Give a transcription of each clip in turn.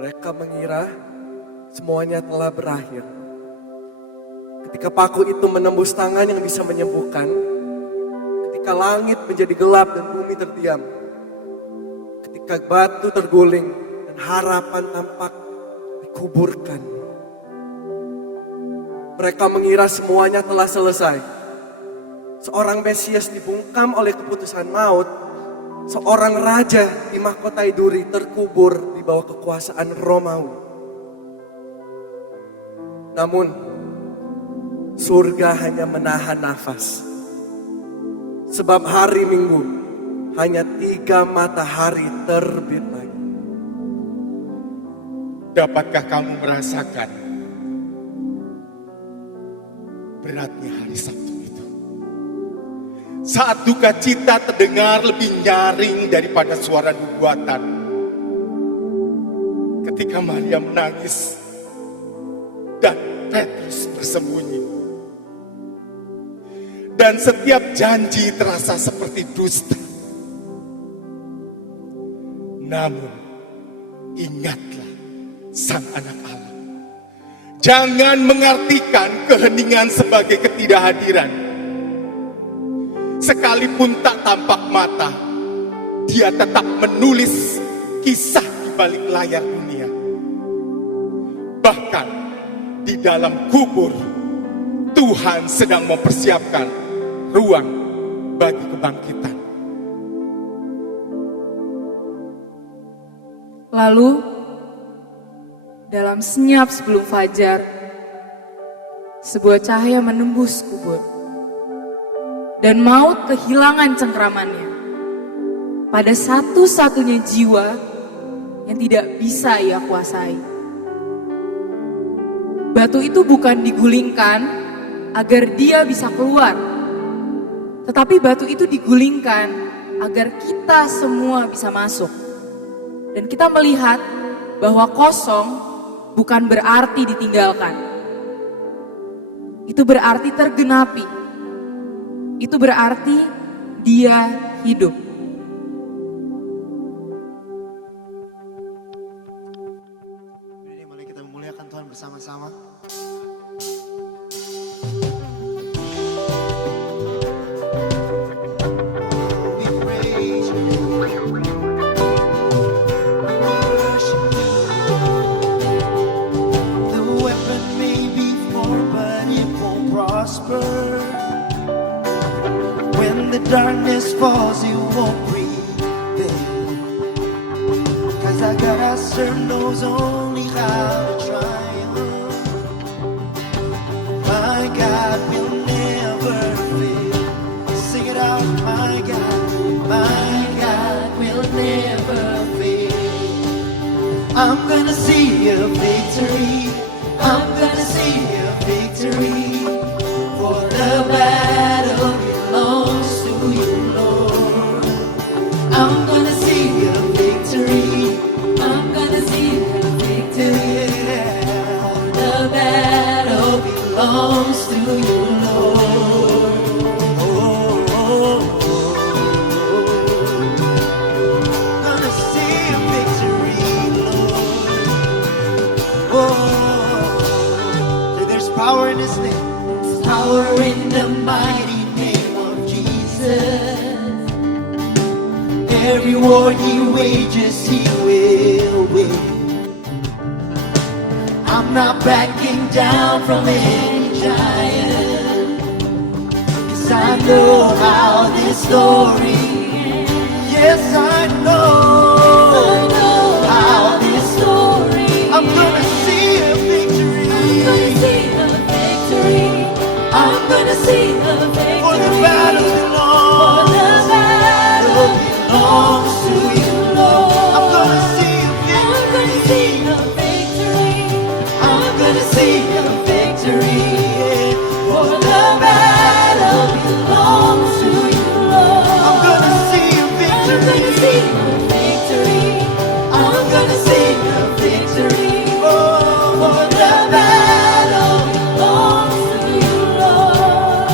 Mereka mengira semuanya telah berakhir. Ketika paku itu menembus tangan yang bisa menyembuhkan, ketika langit menjadi gelap dan bumi terdiam, ketika batu terguling dan harapan tampak dikuburkan. Mereka mengira semuanya telah selesai. Seorang Mesias dibungkam oleh keputusan maut. Seorang raja dimahkotai duri terkubur di bawah kekuasaan Romawi. Namun, surga hanya menahan nafas. Sebab hari Minggu hanya 3 matahari terbit lagi. Dapatkah kamu merasakan beratnya hari Sabtu itu? Saat duka cita terdengar lebih nyaring daripada suara nubuatan. Ketika Maria menangis dan Petrus bersembunyi. Dan setiap janji terasa seperti dusta. Namun, ingatlah Sang Anak Allah. Jangan mengartikan keheningan sebagai ketidakhadiran. Sekalipun tak tampak mata, Dia tetap menulis kisah di balik layar dunia. Bahkan di dalam kubur, Tuhan sedang mempersiapkan ruang bagi kebangkitan. Lalu, dalam senyap sebelum fajar, sebuah cahaya menembus kubur. Dan maut kehilangan cengkramannya pada satu-satunya jiwa yang tidak bisa ia kuasai. Batu itu bukan digulingkan agar dia bisa keluar, tetapi batu itu digulingkan agar kita semua bisa masuk. Dan kita melihat bahwa kosong bukan berarti ditinggalkan. Itu berarti tergenapi. Itu berarti Dia hidup. Jadi mari kita memuliakan Tuhan bersama-sama. We praise you. Worship you. The weapon may be formed, but it won't prosper. When the darkness falls, it won't prevail. 'Cause I gotta serve knows only how to triumph. My God will never fail. Sing it out, my God will never fail. I'm gonna see a victory. I'm gonna see a victory. For the battle belongs to you, Lord. I'm gonna see a victory. I'm gonna see a victory. The battle belongs to you, Lord. Oh, oh, oh. Gonna see a victory, Lord. Oh, there's power in His name. There's power in the mighty name of Jesus. Every war He wages, He will win. I'm not backing down from any giant, 'cause I know how this story ends. Yes, I know how this story I'm gonna see a victory. I'm gonna see a victory. I'm gonna see a victory. For the battle belongs. Belongs to you, Lord. I'm gonna see a victory. I'm gonna see a victory. For the battle belongs to you, Lord. I'm gonna see a victory. I'm gonna see a victory. For the battle belongs to you, Lord.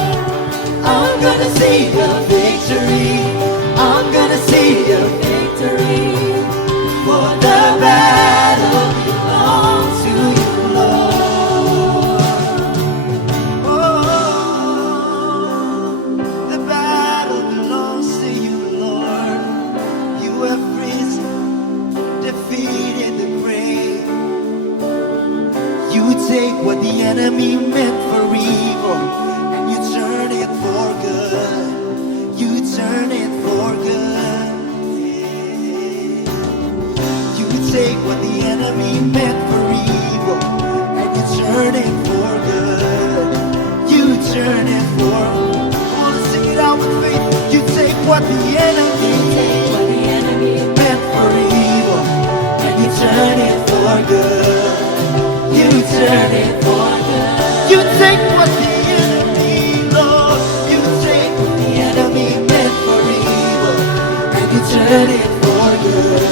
I'm gonna see a victory. I'm gonna see a victory, for the battle enemy meant for evil, and you turn it for good. You turn it for good. You take what the enemy meant for evil, and you turn it for good. You turn it for good. I wanna sing it out with faith. You take what the enemy meant for evil, and you turn it for good. You turn it for good. You take what the enemy, Lord, you take what the enemy meant for evil, and you turn it for good.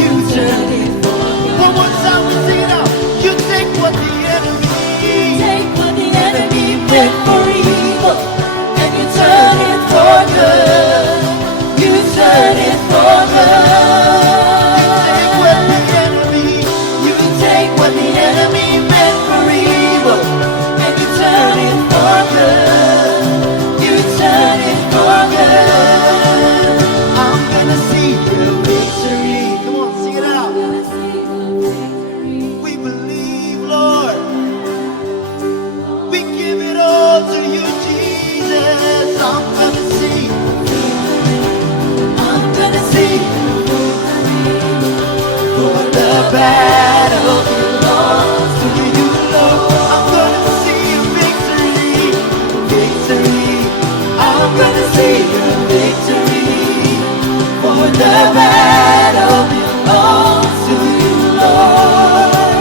You turn it for good. One more time, we sing it out. You take what the enemy meant for evil, and you turn it for good. You turn it for good. You take what the enemy meant for evil, and you turn it for good. You turn it for good. I'm gonna see the victory. Come on, sing it out. We believe, Lord. We give it all to you, Jesus. I'm gonna see. I'm gonna see. For the battle belongs to you, Lord. I'm gonna see a victory, victory. I'm gonna see a victory. For the battle belongs to you, Lord.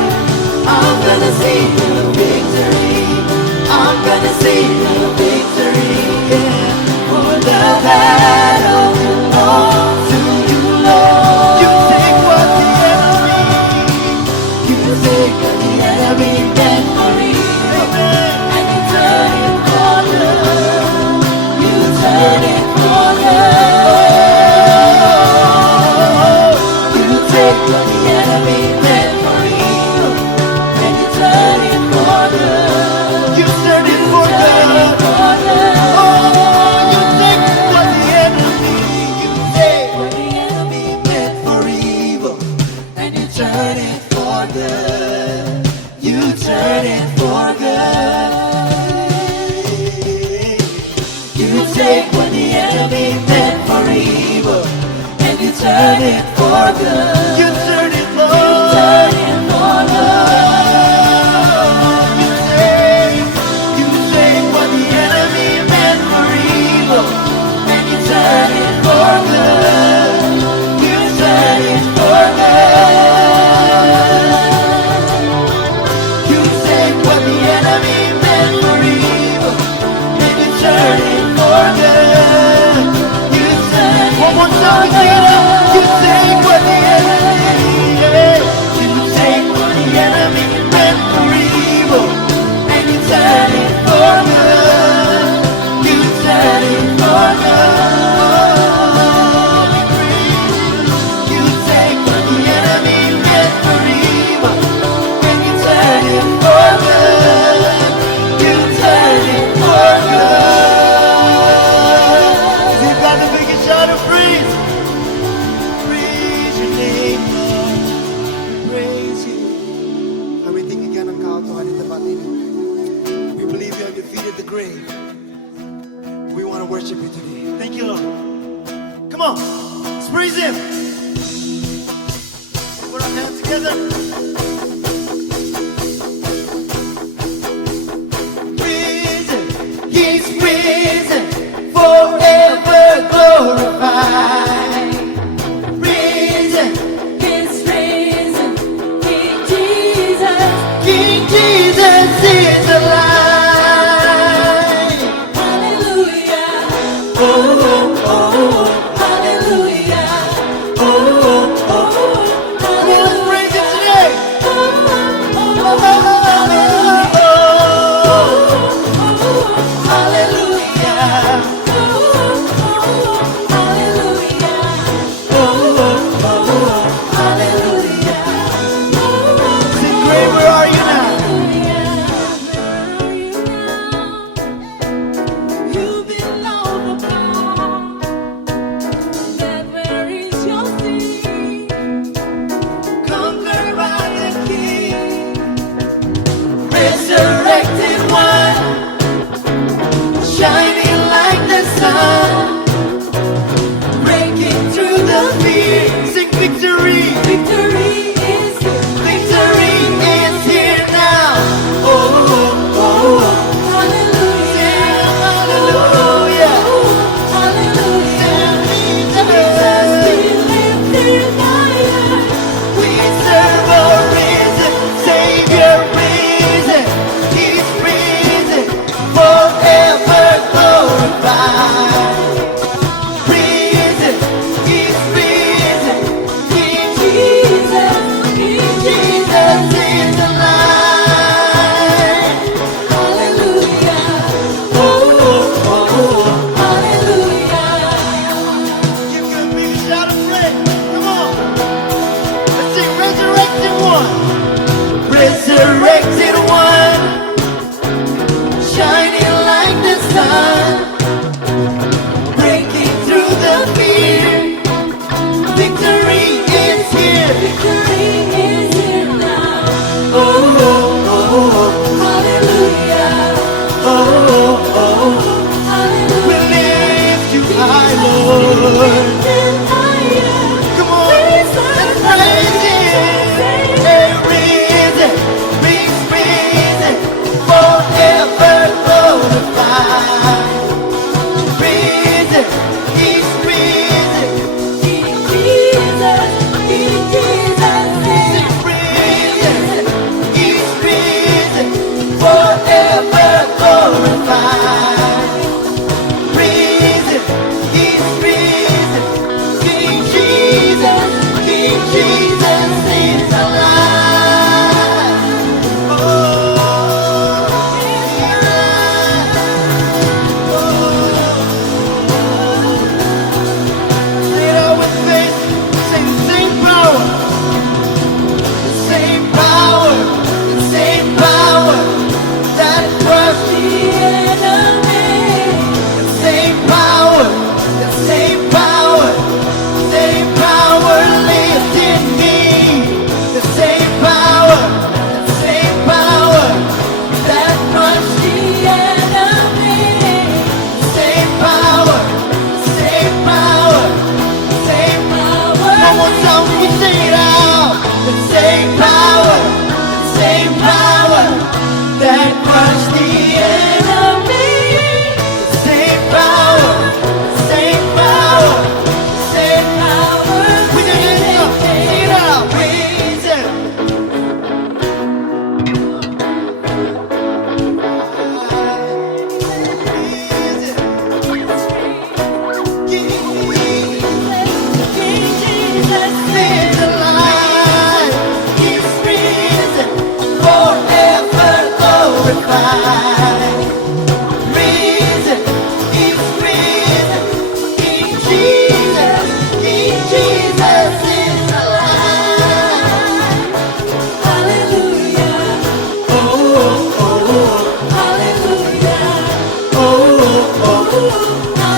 I'm gonna see a victory. I'm gonna see a victory. Yeah. For the battle belongs to you, Lord. You take what the enemy, you take what the enemy meant for evil, and you turn it for good. You turn it for good. You take what the enemy meant for evil, and you turn it for good. You turn it for good. Oh, you take what the enemy, you take what the enemy meant for evil, and you turn it for good. You turn it for good. You take what the enemy meant for evil, and you turn it for good. You turn it for good. You take what the enemy meant for evil, and you turn it for good. You turn it for good. You take what the enemy meant for evil, and you turn it for good. You turn it. One more time, sing it out. You take what the enemy, yeah. You take what the enemy meant for evil, and you turn it for good. You turn it for good. You take what the enemy meant for evil, and you turn it for good. You turn it for good. You've got the biggest shout of praise. Praise your name, Lord. Praise you. Kami tinggikan Engkau, Tuhan, di tempat ini. We believe you have defeated the grave. We want to worship you today. Thank you, Lord. Come on, let's praise Him. Put our hands together. Risen, He's risen, forever glorified. Risen, He's risen, King Jesus. King Jesus is alive. Hallelujah. Oh, oh, oh, Hallelujah. oh, oh, oh. Come on, let's praise Him today. Oh, oh, oh, hallelujah. Sing, great, where are you now? You belong above. Come on, let's praise Him. Hey, risen, risen, forever glorified. Risen, He's risen. He's risen, forever glorified. Risen, He's risen. King Jesus is alive. Oh, He's alive. Say it out with faith. Say the same power. The same power, the same power that crushed the enemy. The same power, the same power, same power lives in me. The same power that crushed the enemy. Same power, same power, same power. One more time, we can sing it out. The same power that crushed the enemy. Same power, same power, same power. We can sing it out. Reason. Is alive. He's risen, forever glorified. Risen, He's risen. King Jesus is alive. Hallelujah. Oh, oh, oh. Hallelujah. Oh, oh, oh.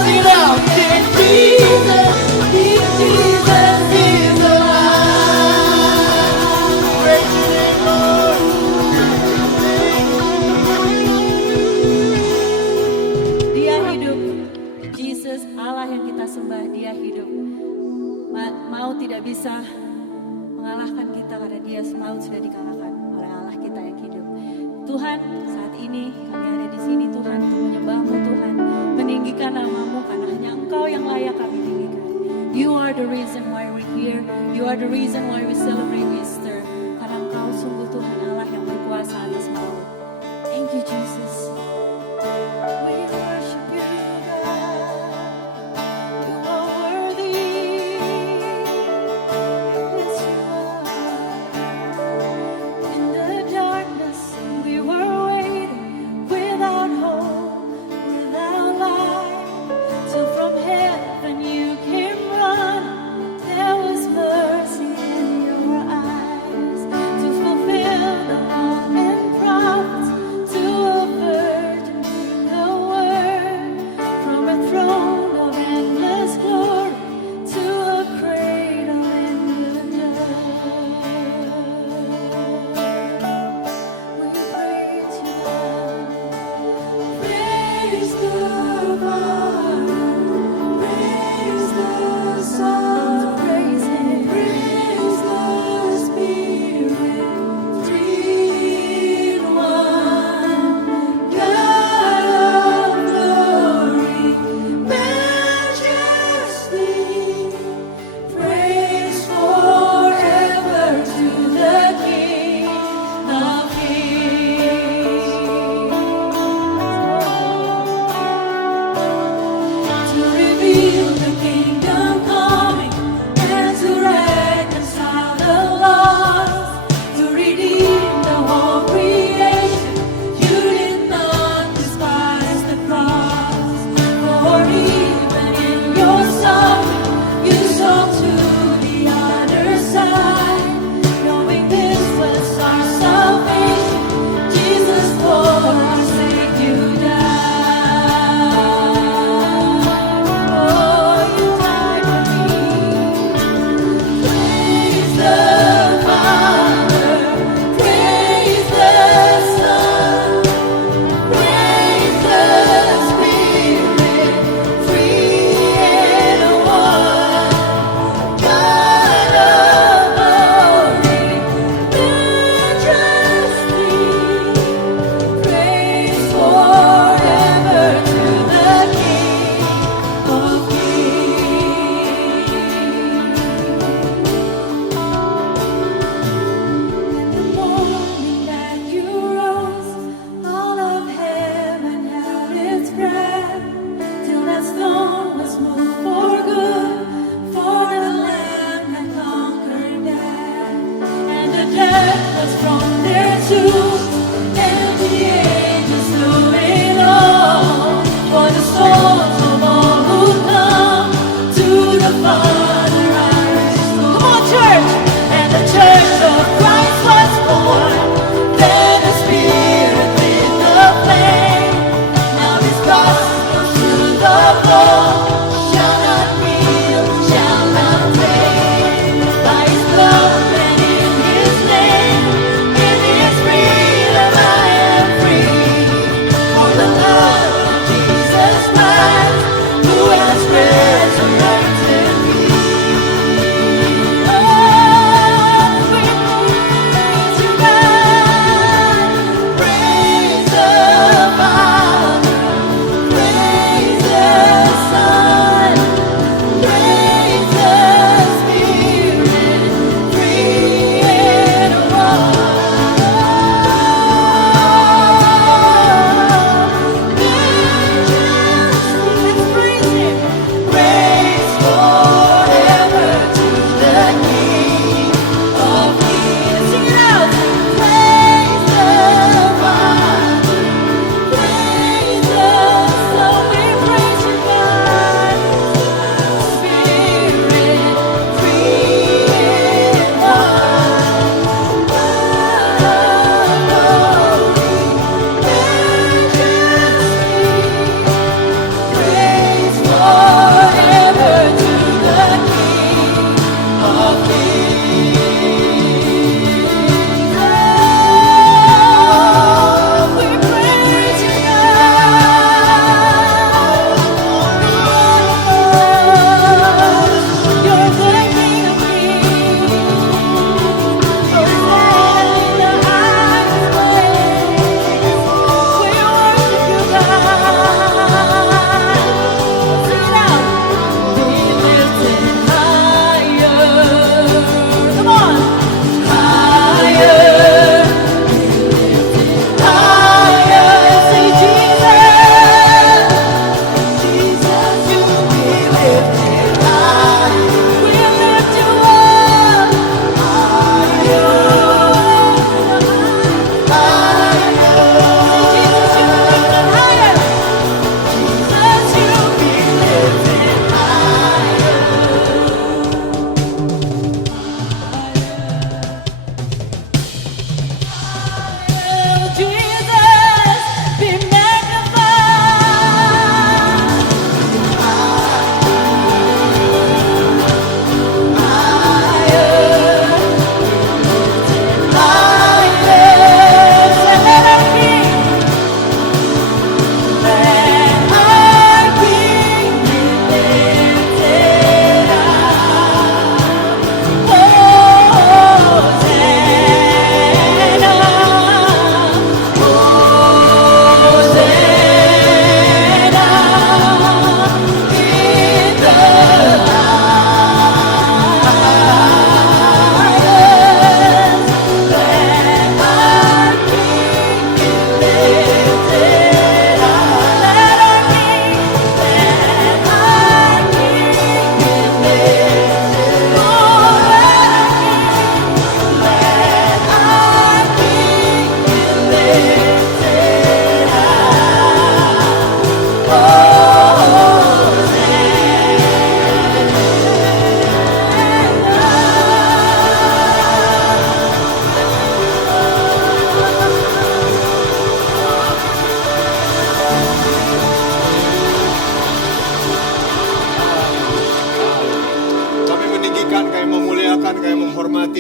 Sing it out. King Jesus is alive. Praise your name, Lord. Dia hidup, Jesus Allah yang kita sembah, Dia hidup. Maut tidak bisa mengalahkan kita karena Dia maut sudah dikalahkan oleh Allah kita yang hidup. Tuhan, saat ini kami ada di sini Tuhan untuk menyembah-Mu Tuhan, meninggikan nama-Mu karena hanya Engkau yang layak kami tinggikan. You are the reason why we're here. You are the reason why we celebrate Easter. Karena Engkau sungguh Tuhan Allah yang berkuasa atas maut. Thank you Jesus. We worship you, God. You are worthy. Yes, you are. In the darkness, we were waiting without hope, without light. Till from heaven you came running. There was mercy in your eyes to fulfill the law and prophets, to avert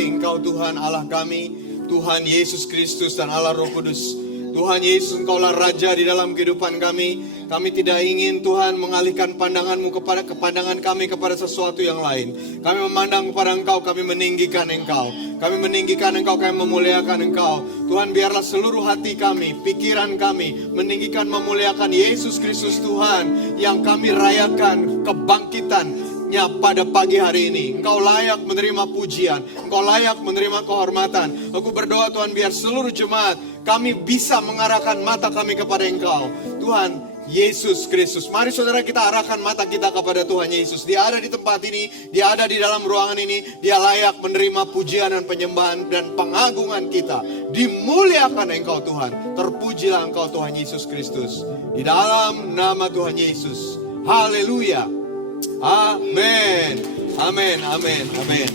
sekali Engkau Tuhan Allah kami, Tuhan Yesus Kristus dan Allah Roh Kudus. Tuhan Yesus, Engkaulah Raja di dalam kehidupan kami. Kami tidak ingin Tuhan mengalihkan pandangan-Mu kepada pandangan kami kepada sesuatu yang lain. Kami memandang kepada Engkau, kami meninggikan Engkau. Kami meninggikan Engkau, kami memuliakan Engkau. Tuhan, biarlah seluruh hati kami, pikiran kami meninggikan, memuliakan Yesus Kristus Tuhan yang kami rayakan kebangkitan pada pagi hari ini. Engkau layak menerima pujian, Engkau layak menerima kehormatan. Aku berdoa Tuhan, biar seluruh jemaat kami bisa mengarahkan mata kami kepada Engkau, Tuhan Yesus Kristus. Mari saudara, kita arahkan mata kita kepada Tuhan Yesus. Dia ada di tempat ini, Dia ada di dalam ruangan ini. Dia layak menerima pujian dan penyembahan dan pengagungan kita. Dimuliakan Engkau Tuhan, terpujilah Engkau Tuhan Yesus Kristus. Di dalam nama Tuhan Yesus, haleluya. Amin. Amin. Amin. Amin.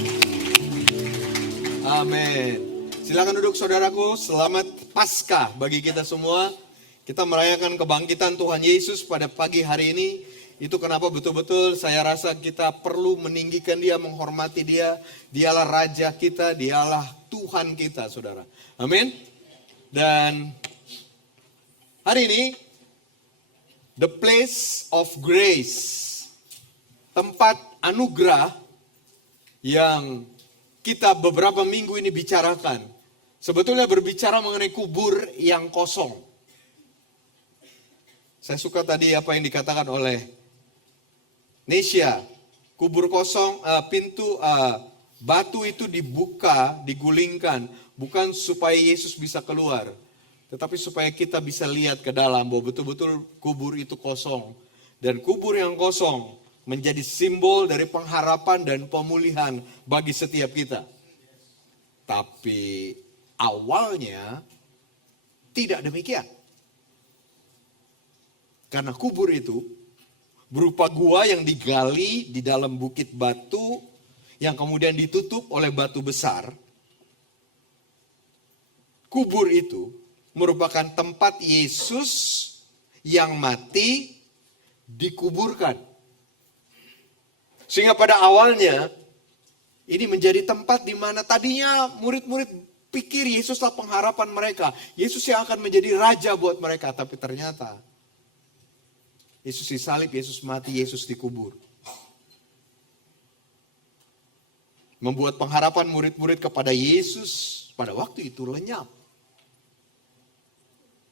Amin. Silakan duduk saudaraku. Selamat Paskah bagi kita semua. Kita merayakan kebangkitan Tuhan Yesus pada pagi hari ini. Itu kenapa betul-betul saya rasa kita perlu meninggikan Dia, menghormati Dia. Dialah Raja kita, Dialah Tuhan kita, saudara. Amin. Dan hari ini, the place of grace, tempat anugerah yang kita beberapa minggu ini bicarakan. Sebetulnya berbicara mengenai kubur yang kosong. Saya suka tadi apa yang dikatakan oleh Nesya. Kubur kosong, batu itu dibuka, digulingkan. Bukan supaya Yesus bisa keluar. Tetapi supaya kita bisa lihat ke dalam bahwa betul-betul kubur itu kosong. Dan kubur yang kosong menjadi simbol dari pengharapan dan pemulihan bagi setiap kita. Tapi awalnya tidak demikian. Karena kubur itu berupa gua yang digali di dalam bukit batu yang kemudian ditutup oleh batu besar. Kubur itu merupakan tempat Yesus yang mati dikuburkan. Sehingga pada awalnya ini menjadi tempat di mana tadinya murid-murid pikir Yesuslah pengharapan mereka. Yesus yang akan menjadi raja buat mereka. Tapi ternyata Yesus disalib, Yesus mati, Yesus dikubur. Membuat pengharapan murid-murid kepada Yesus pada waktu itu lenyap.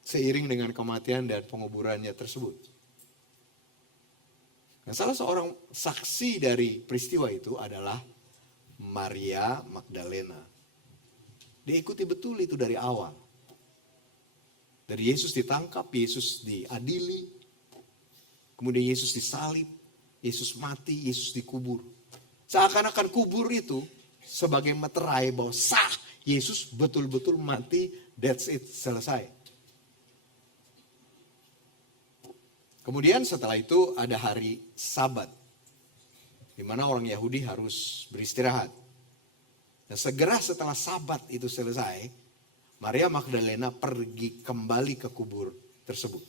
Seiring dengan kematian dan penguburannya tersebut. Nah, salah seorang saksi dari peristiwa itu adalah Maria Magdalena. Dia ikuti betul itu dari awal. Dari Yesus ditangkap, Yesus diadili, kemudian Yesus disalib, Yesus mati, Yesus dikubur. Seakan-akan kubur itu sebagai meterai bahwa sah, Yesus betul-betul mati, that's it, selesai. Kemudian setelah itu ada hari Sabat, di mana orang Yahudi harus beristirahat. Dan segera setelah Sabat itu selesai, Maria Magdalena pergi kembali ke kubur tersebut.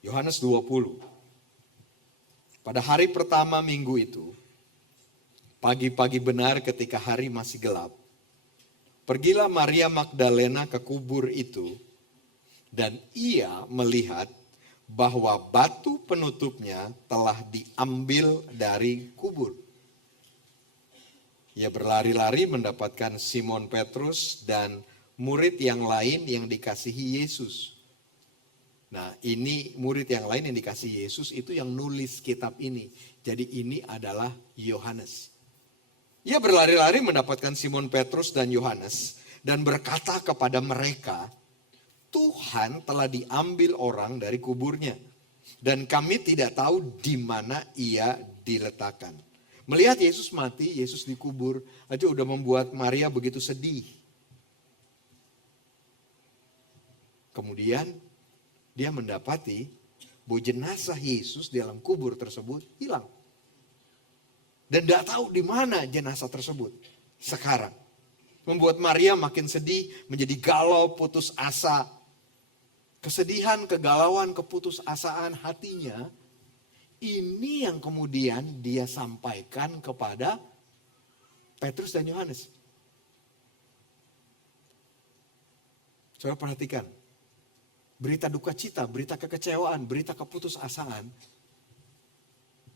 Yohanes 20. Pada hari pertama minggu itu, pagi-pagi benar ketika hari masih gelap, pergilah Maria Magdalena ke kubur itu, dan ia melihat bahwa batu penutupnya telah diambil dari kubur. Ia berlari-lari mendapatkan Simon Petrus dan murid yang lain yang dikasihi Yesus. Nah, ini murid yang lain yang dikasihi Yesus itu yang nulis kitab ini. Jadi ini adalah Yohanes. Ia berlari-lari mendapatkan Simon Petrus dan Yohanes dan berkata kepada mereka, Tuhan telah diambil orang dari kuburnya. Dan kami tidak tahu di mana ia diletakkan. Melihat Yesus mati, Yesus dikubur, aja udah membuat Maria begitu sedih. Kemudian dia mendapati bahwa jenazah Yesus di dalam kubur tersebut hilang. Dan tidak tahu di mana jenazah tersebut sekarang. Membuat Maria makin sedih, menjadi galau, putus asa. Kesedihan, kegalauan, keputusasaan hatinya, ini yang kemudian dia sampaikan kepada Petrus dan Yohanes. Saudara perhatikan, berita duka cita, berita kekecewaan, berita keputusasaan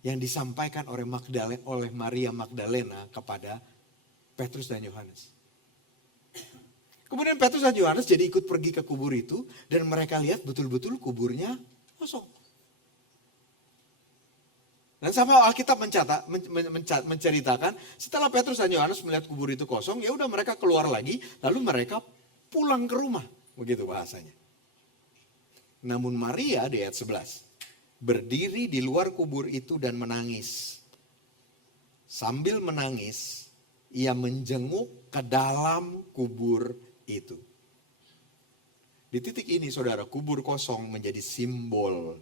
yang disampaikan oleh Maria Magdalena kepada Petrus dan Yohanes. Kemudian Petrus dan Yohanes jadi ikut pergi ke kubur itu dan mereka lihat betul-betul kuburnya kosong. Dan sama Alkitab menceritakan setelah Petrus dan Yohanes melihat kubur itu kosong, ya udah mereka keluar lagi, lalu mereka pulang ke rumah, begitu bahasanya. Namun Maria di ayat 11 berdiri di luar kubur itu dan menangis. Sambil menangis, ia menjenguk ke dalam kubur itu. Di titik ini saudara, kubur kosong menjadi simbol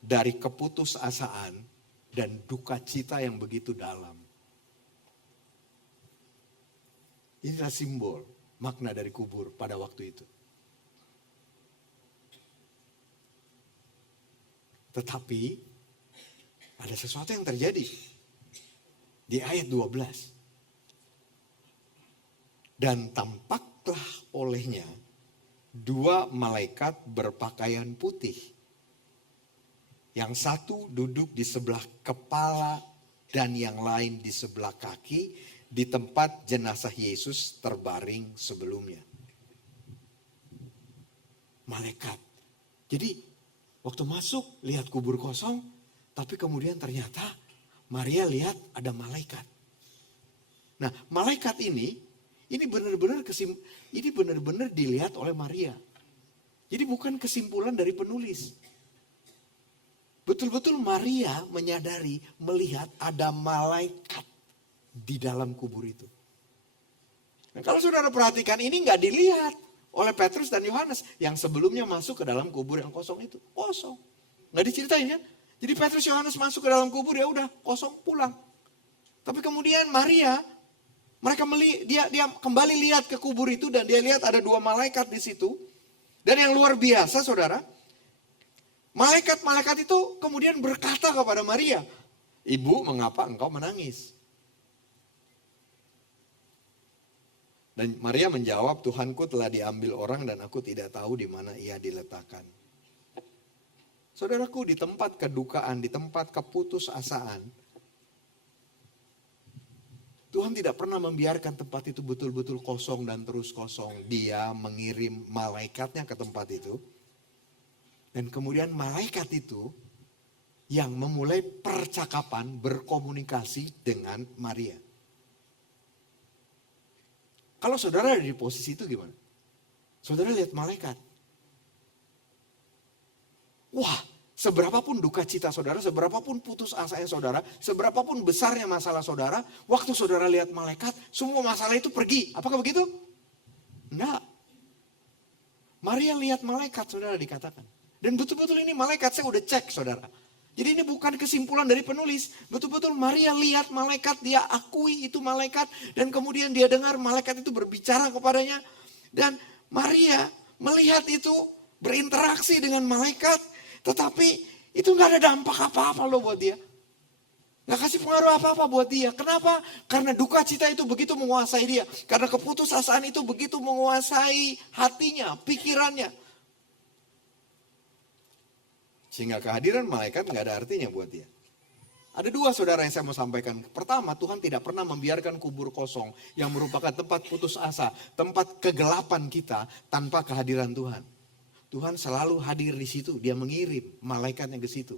dari keputusasaan dan duka cita yang begitu dalam. Inilah simbol makna dari kubur pada waktu itu. Tetapi ada sesuatu yang terjadi di ayat 12. Dan tampaklah olehnya 2 malaikat berpakaian putih. Yang satu duduk di sebelah kepala dan yang lain di sebelah kaki di tempat jenazah Yesus terbaring sebelumnya. Malaikat. Jadi waktu masuk lihat kubur kosong, tapi kemudian ternyata Maria lihat ada malaikat. Nah, malaikat ini benar-benar dilihat oleh Maria. Jadi bukan kesimpulan dari penulis. Betul-betul Maria menyadari, melihat ada malaikat di dalam kubur itu. Nah, kalau saudara perhatikan, ini nggak dilihat oleh Petrus dan Yohanes yang sebelumnya masuk ke dalam kubur yang kosong itu. Kosong. Nggak diceritain kan? Jadi Petrus Yohanes masuk ke dalam kubur, ya udah kosong, pulang. Tapi kemudian Maria, dia kembali lihat ke kubur itu dan dia lihat ada 2 malaikat di situ. Dan yang luar biasa saudara, malaikat-malaikat itu kemudian berkata kepada Maria, "Ibu, mengapa engkau menangis?" Dan Maria menjawab, "Tuhanku telah diambil orang dan aku tidak tahu di mana ia diletakkan." Saudaraku, di tempat kedukaan, di tempat keputusasaan, Tuhan tidak pernah membiarkan tempat itu betul-betul kosong dan terus kosong. Dia mengirim malaikatnya ke tempat itu. Dan kemudian malaikat itu yang memulai percakapan berkomunikasi dengan Maria. Kalau saudara ada di posisi itu gimana? Saudara lihat malaikat. Wah, seberapapun duka cita saudara, seberapapun putus asanya saudara, seberapapun besarnya masalah saudara, waktu saudara lihat malaikat, semua masalah itu pergi. Apakah begitu? Enggak. Maria lihat malaikat, saudara, dikatakan. Dan betul-betul ini malaikat, saya udah cek saudara. Jadi ini bukan kesimpulan dari penulis. Betul-betul Maria lihat malaikat, dia akui itu malaikat. Dan kemudian dia dengar malaikat itu berbicara kepadanya. Dan Maria melihat itu, berinteraksi dengan malaikat. Tetapi itu gak ada dampak apa-apa loh buat dia. Gak kasih pengaruh apa-apa buat dia. Kenapa? Karena duka cita itu begitu menguasai dia. Karena keputusasaan itu begitu menguasai hatinya, pikirannya. Sehingga kehadiran malaikat gak ada artinya buat dia. Ada 2 saudara yang saya mau sampaikan. Pertama, Tuhan tidak pernah membiarkan kubur kosong yang merupakan tempat putus asa, tempat kegelapan kita tanpa kehadiran Tuhan. Tuhan selalu hadir di situ, dia mengirim malaikatnya ke situ.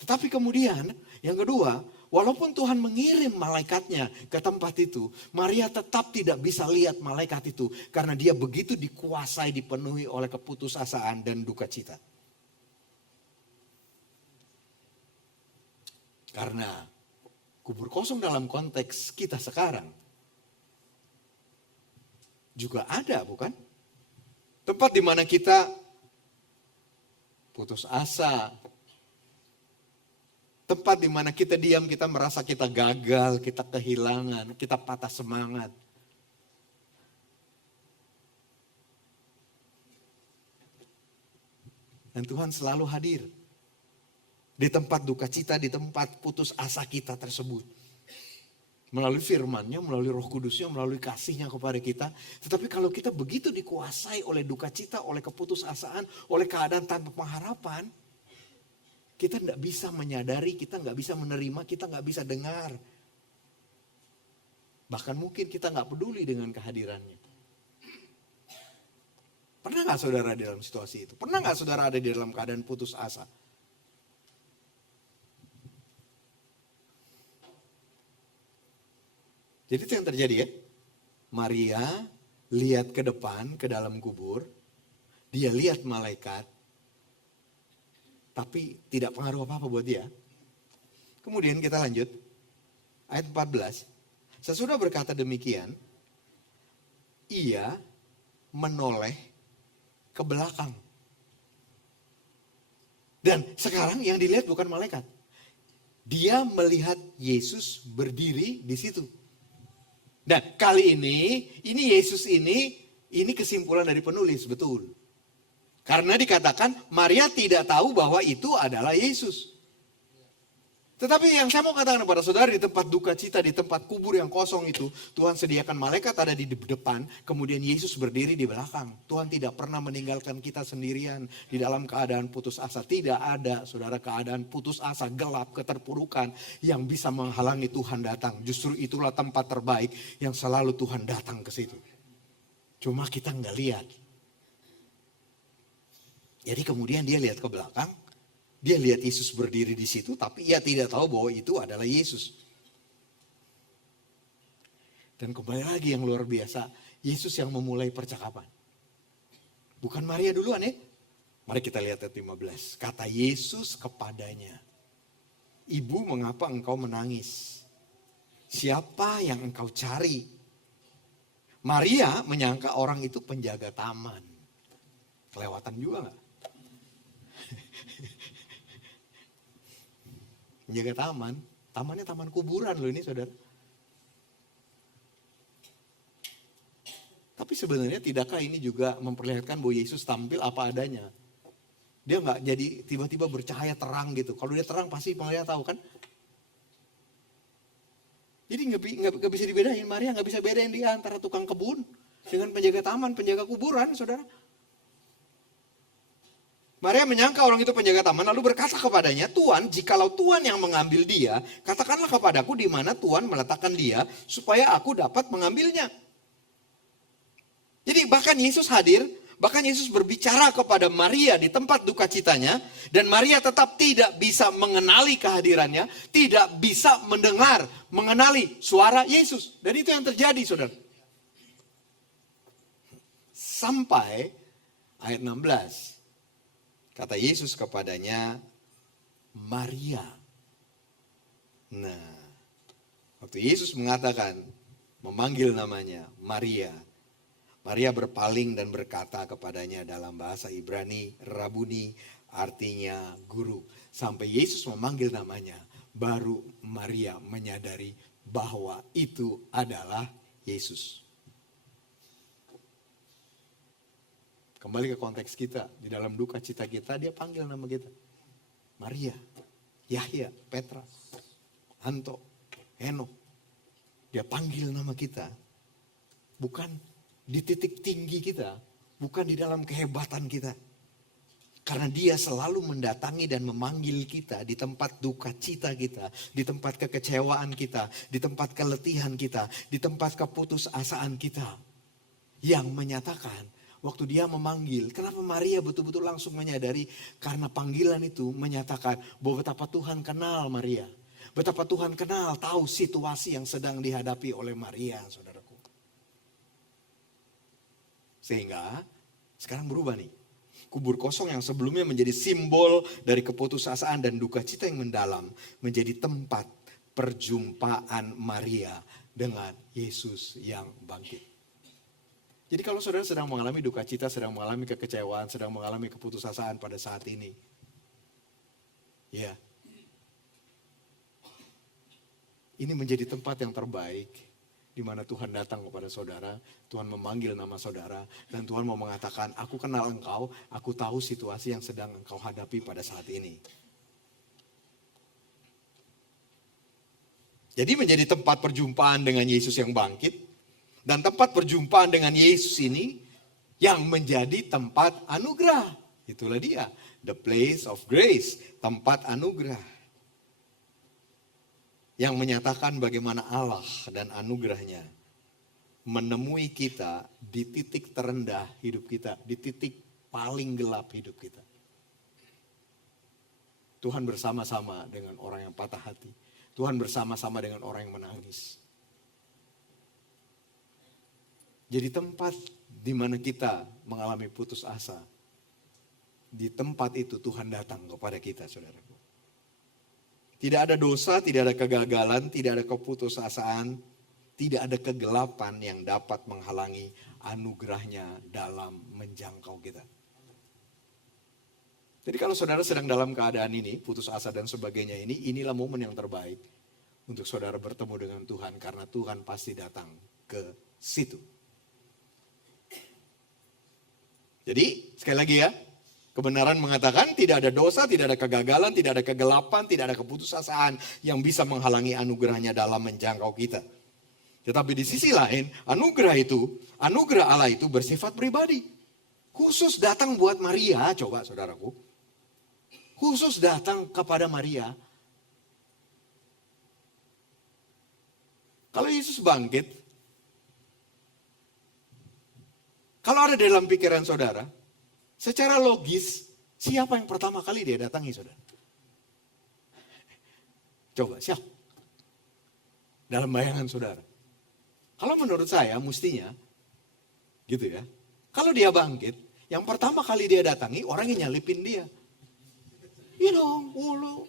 Tetapi kemudian yang kedua, walaupun Tuhan mengirim malaikatnya ke tempat itu, Maria tetap tidak bisa lihat malaikat itu karena dia begitu dikuasai, dipenuhi oleh keputusasaan dan duka cita. Karena kubur kosong dalam konteks kita sekarang juga ada, bukan? Tempat di mana kita putus asa. Tempat di mana kita diam, kita merasa kita gagal, kita kehilangan, kita patah semangat. Dan Tuhan selalu hadir di tempat duka cita, di tempat putus asa kita tersebut. Melalui firman-Nya, melalui Roh Kudus-Nya, melalui kasih-Nya kepada kita. Tetapi kalau kita begitu dikuasai oleh duka cita, oleh keputusasaan, oleh keadaan tanpa pengharapan, kita tidak bisa menyadari, kita nggak bisa menerima, kita nggak bisa dengar. Bahkan mungkin kita nggak peduli dengan kehadirannya. Pernah nggak saudara di dalam situasi itu? Pernah nggak saudara ada di dalam keadaan putus asa? Jadi itu yang terjadi ya. Maria lihat ke depan, ke dalam kubur. Dia lihat malaikat. Tapi tidak pengaruh apa-apa buat dia. Kemudian kita lanjut. Ayat 14. Sesudah berkata demikian, ia menoleh ke belakang. Dan sekarang yang dilihat bukan malaikat. Dia melihat Yesus berdiri di situ. Dan kali ini Yesus ini kesimpulan dari penulis, betul. Karena dikatakan Maria tidak tahu bahwa itu adalah Yesus. Tetapi yang saya mau katakan kepada saudara, di tempat duka cita, di tempat kubur yang kosong itu, Tuhan sediakan malaikat ada di depan, kemudian Yesus berdiri di belakang. Tuhan tidak pernah meninggalkan kita sendirian di dalam keadaan putus asa. Tidak ada, saudara, keadaan putus asa, gelap, keterpurukan yang bisa menghalangi Tuhan datang. Justru itulah tempat terbaik yang selalu Tuhan datang ke situ. Cuma kita nggak lihat. Jadi kemudian dia lihat ke belakang. Dia lihat Yesus berdiri di situ, tapi ia tidak tahu bahwa itu adalah Yesus. Dan kembali lagi yang luar biasa, Yesus yang memulai percakapan. Bukan Maria duluan ya. Mari kita lihat ayat 15. Kata Yesus kepadanya, "Ibu, mengapa engkau menangis? Siapa yang engkau cari?" Maria menyangka orang itu penjaga taman. Kelewatan juga gak? Menjaga taman, tamannya taman kuburan loh ini saudara. Tapi sebenarnya tidakkah ini juga memperlihatkan bahwa Yesus tampil apa adanya? Dia nggak jadi tiba-tiba bercahaya terang gitu. Kalau dia terang pasti Maria tahu kan? Jadi nggak bisa dibedain, Maria nggak bisa bedain dia antara tukang kebun dengan penjaga taman, penjaga kuburan saudara. Maria menyangka orang itu penjaga taman, lalu berkata kepadanya, "Tuan, jikalau Tuhan yang mengambil dia, katakanlah kepadaku di mana Tuhan meletakkan dia, supaya aku dapat mengambilnya." Jadi bahkan Yesus hadir, bahkan Yesus berbicara kepada Maria di tempat duka citanya, dan Maria tetap tidak bisa mengenali kehadirannya, tidak bisa mendengar, mengenali suara Yesus. Dan itu yang terjadi, saudara. Sampai ayat 16. Kata Yesus kepadanya, "Maria." Nah, waktu Yesus mengatakan, memanggil namanya Maria, Maria berpaling dan berkata kepadanya dalam bahasa Ibrani, Rabuni, artinya guru. Sampai Yesus memanggil namanya, baru Maria menyadari bahwa itu adalah Yesus. Kembali ke konteks kita, di dalam duka cita kita, dia panggil nama kita. Maria, Yahya, Petra, Anto, Henok. Dia panggil nama kita. Bukan di titik tinggi kita, bukan di dalam kehebatan kita. Karena dia selalu mendatangi dan memanggil kita di tempat duka cita kita, di tempat kekecewaan kita, di tempat keletihan kita, di tempat keputusasaan kita. Yang menyatakan, waktu dia memanggil, kenapa Maria betul-betul langsung menyadari? Karena panggilan itu menyatakan bahwa betapa Tuhan kenal Maria. Betapa Tuhan kenal, tahu situasi yang sedang dihadapi oleh Maria, saudaraku. Sehingga sekarang berubah nih. Kubur kosong yang sebelumnya menjadi simbol dari keputusasaan dan duka cita yang mendalam, menjadi tempat perjumpaan Maria dengan Yesus yang bangkit. Jadi kalau saudara sedang mengalami duka cita, sedang mengalami kekecewaan, sedang mengalami keputusasaan pada saat ini. Ya. Ini menjadi tempat yang terbaik di mana Tuhan datang kepada saudara, Tuhan memanggil nama saudara, dan Tuhan mau mengatakan, "Aku kenal engkau, aku tahu situasi yang sedang engkau hadapi pada saat ini." Jadi menjadi tempat perjumpaan dengan Yesus yang bangkit. Dan tempat perjumpaan dengan Yesus ini yang menjadi tempat anugerah. Itulah dia, the place of grace, tempat anugerah. Yang menyatakan bagaimana Allah dan anugerahnya menemui kita di titik terendah hidup kita, di titik paling gelap hidup kita. Tuhan bersama-sama dengan orang yang patah hati. Tuhan bersama-sama dengan orang yang menangis. Jadi tempat di mana kita mengalami putus asa. Di tempat itu Tuhan datang kepada kita, saudaraku. Tidak ada dosa, tidak ada kegagalan, tidak ada keputusasaan, tidak ada kegelapan yang dapat menghalangi anugerahnya dalam menjangkau kita. Jadi kalau saudara sedang dalam keadaan ini, putus asa dan sebagainya ini, inilah momen yang terbaik untuk saudara bertemu dengan Tuhan. Karena Tuhan pasti datang ke situ. Jadi sekali lagi ya, kebenaran mengatakan tidak ada dosa, tidak ada kegagalan, tidak ada kegelapan, tidak ada keputusasaan yang bisa menghalangi anugerahnya dalam menjangkau kita. Tetapi di sisi lain, anugerah Allah itu bersifat pribadi. Khusus datang buat Maria, coba saudaraku. Khusus datang kepada Maria. Kalau Yesus bangkit, kalau ada dalam pikiran saudara, secara logis, siapa yang pertama kali dia datangi saudara? Coba, siapa? Dalam bayangan saudara. Kalau menurut saya, mestinya, gitu ya. Kalau dia bangkit, yang pertama kali dia datangi, orang yang nyalipin dia. Iya dong, lo.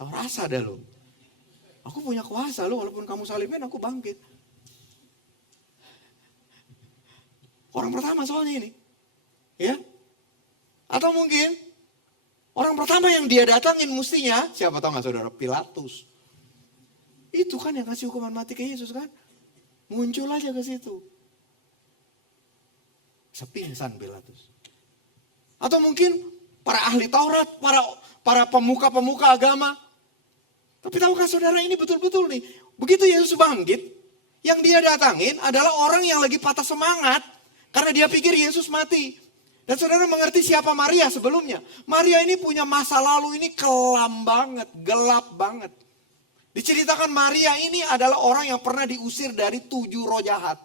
Tahu rasa dah lo. Aku punya kuasa lo, walaupun kamu salibin, aku bangkit. Orang pertama soalnya ini. Ya. Atau mungkin orang pertama yang dia datangin mestinya, siapa tahu nggak saudara? Pilatus. Itu kan yang kasih hukuman mati ke Yesus kan. Muncul aja ke situ. Sepingsan Pilatus. Atau mungkin para ahli Taurat, para pemuka-pemuka agama. Tapi tahukah saudara ini betul-betul nih. Begitu Yesus bangkit, yang dia datangin adalah orang yang lagi patah semangat. Karena dia pikir Yesus mati. Dan saudara mengerti siapa Maria sebelumnya. Maria ini punya masa lalu ini kelam banget, gelap banget. Diceritakan Maria ini adalah orang yang pernah diusir dari 7 roh jahat.